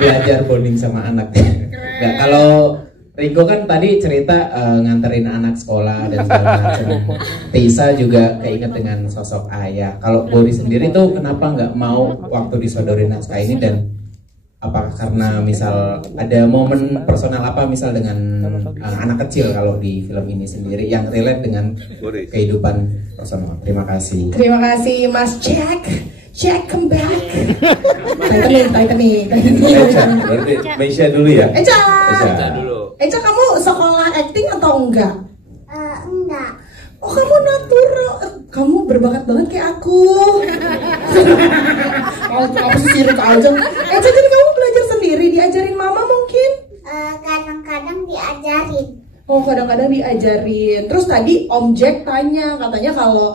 Belajar bonding sama anak. Nggak, kalau Ringo kan tadi cerita nganterin anak sekolah dan segala macam. Tisa juga keinget dengan sosok ayah. Kalau Boris sendiri tuh kenapa nggak mau waktu disodorin naskah ini, dan apakah karena misal ada momen personal apa misal dengan anak kecil kalau di film ini sendiri yang relate dengan kehidupan personal? Terima kasih. Terima kasih Mas Jack. Jack come back. Titanic. Berarti Mesia dulu ya. Eca dulu. Eca, kamu sekolah acting atau enggak? Enggak. Oh, kamu natural. Kamu berbakat banget kayak aku. Kamu sirik aja. Eca, jadi kamu belajar sendiri, diajarin mama mungkin? Kadang-kadang diajarin. Oh, kadang-kadang diajarin. Terus tadi Om Jack tanya, katanya kalau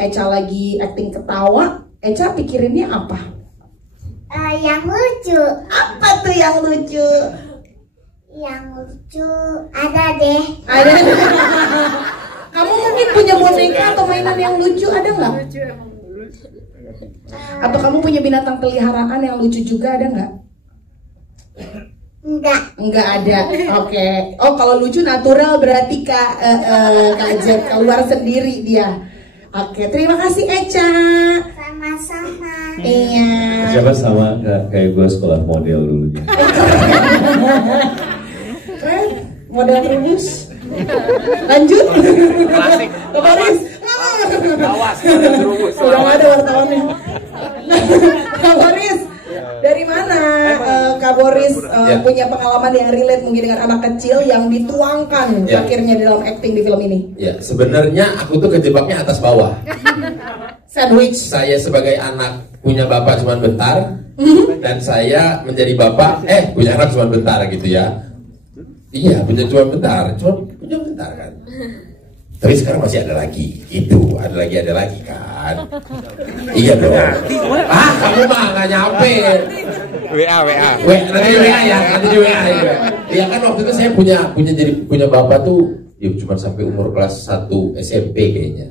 Eca lagi acting ketawa, Eca pikirinnya apa? Yang lucu. Apa tuh yang lucu? Yang lucu ada deh. Ada. Kamu mungkin punya boneka atau mainan yang lucu, ada nggak? Atau kamu punya binatang peliharaan yang lucu juga, ada nggak? Enggak ada. Oke. Oh, kalau lucu natural berarti Kak Jack keluar sendiri dia. Oke, terima kasih Eca. Sama-sama. Iya. Siapa sama kayak gue sekolah model dulunya. Keren, model terus. Lanjut. Klasik. Boris. Awas, terus. Sudah nggak ada wartawannya. Kak Boris, dari mana Kak Boris punya pengalaman yang relate mungkin dengan anak kecil yang dituangkan akhirnya dalam acting di film ini? Ya, sebenarnya aku tuh kejebaknya atas bawah. Sandwich. Saya sebagai anak punya bapak cuma bentar, dan saya menjadi bapak punya anak cuma bentar gitu ya. Iya, punya cuma bentar kan. Tapi sekarang masih ada lagi, ada lagi kan. Iya dong. Kamu mah nggak nyampe. WA. Nanti WA ya. Iya kan waktu itu saya punya bapak tuh, ya cuma sampai umur kelas 1 SMP kayaknya.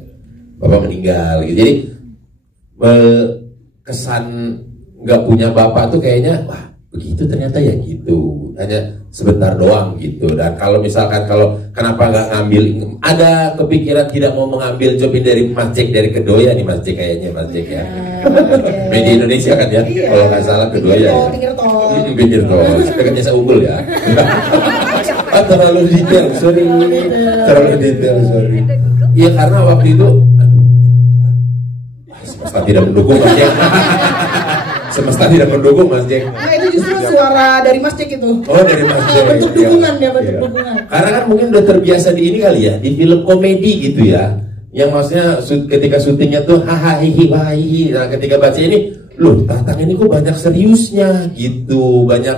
Bapak meninggal gitu. Jadi kesan nggak punya bapak tuh kayaknya wah begitu ternyata ya gitu, hanya sebentar doang gitu. Dan kalau misalkan kenapa nggak ngambil, ada kepikiran tidak mau mengambil job ini dari Mas Jack, dari Kedoya nih Mas Jack kayaknya, Mas Jack ya. Media Indonesia kan ya, kalau nggak salah Kedoya ya. Pinggir tol, dekat Jasa Unggul ya. Terlalu detail, sorry. Iya karena waktu itu semesta tidak mendukung Mas Jack. Semesta tidak mendukung Mas Jack. Nah itu justru suara dari Mas Jack itu. Oh dari Mas Jack. Bentuk dukungan ya, bentuk dukungan. Karena kan mungkin udah terbiasa di ini kali ya, di film komedi gitu ya. Yang maksudnya ketika syutingnya tuh hahaha hihi. Nah ketika baca ini, loh Tatang ini kok banyak seriusnya gitu, banyak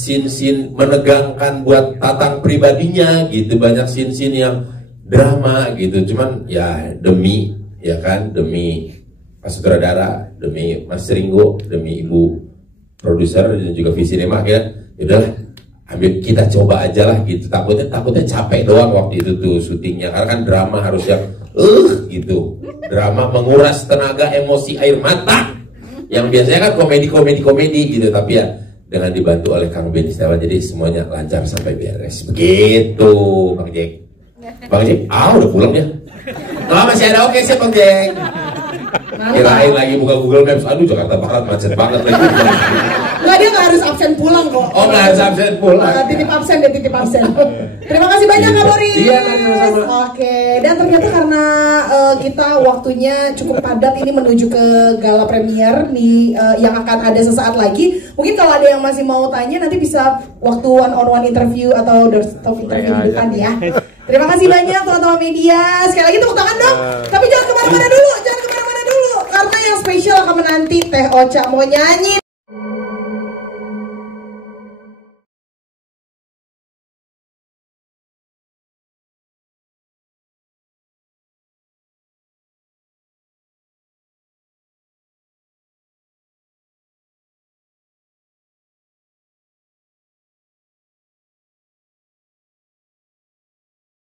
scene menegangkan buat Tatang pribadinya gitu, banyak scene yang drama gitu. Cuman ya demi Pak sutradara, demi Mas Ringo, demi Ibu produser dan juga Visinema, akhirnya yaudah kita coba aja lah gitu. Takutnya capek doang waktu itu tuh syutingnya, karena kan drama harus yang gitu. Drama menguras tenaga, emosi, air mata. Yang biasanya kan komedi gitu, tapi ya dengan dibantu oleh Kang Ben Setiawan, jadi semuanya lancar sampai beres. Begitu Bang Jack. Bang Jack, udah pulang ya. Masih ada oke sih Bang Jack. Kirain lagi buka Google Maps, aduh Jakarta Barat macet banget lagi. Nggak, dia nggak harus absen pulang kok. Oh nggak harus absen pulang. Titip absen. Terima kasih banyak Kak Boris. Iya, sama-sama. Oke, dan ternyata karena kita waktunya cukup padat ini menuju ke gala premier nih yang akan ada sesaat lagi. Mungkin kalau ada yang masih mau tanya nanti bisa waktu one-on-one interview atau doorstop interview di depan ya. Terima kasih banyak teman-teman media. Sekali lagi tepuk tangan dong. Tapi jangan kemana-mana dulu, karena yang spesial akan menanti Teh Ocha mau nyanyi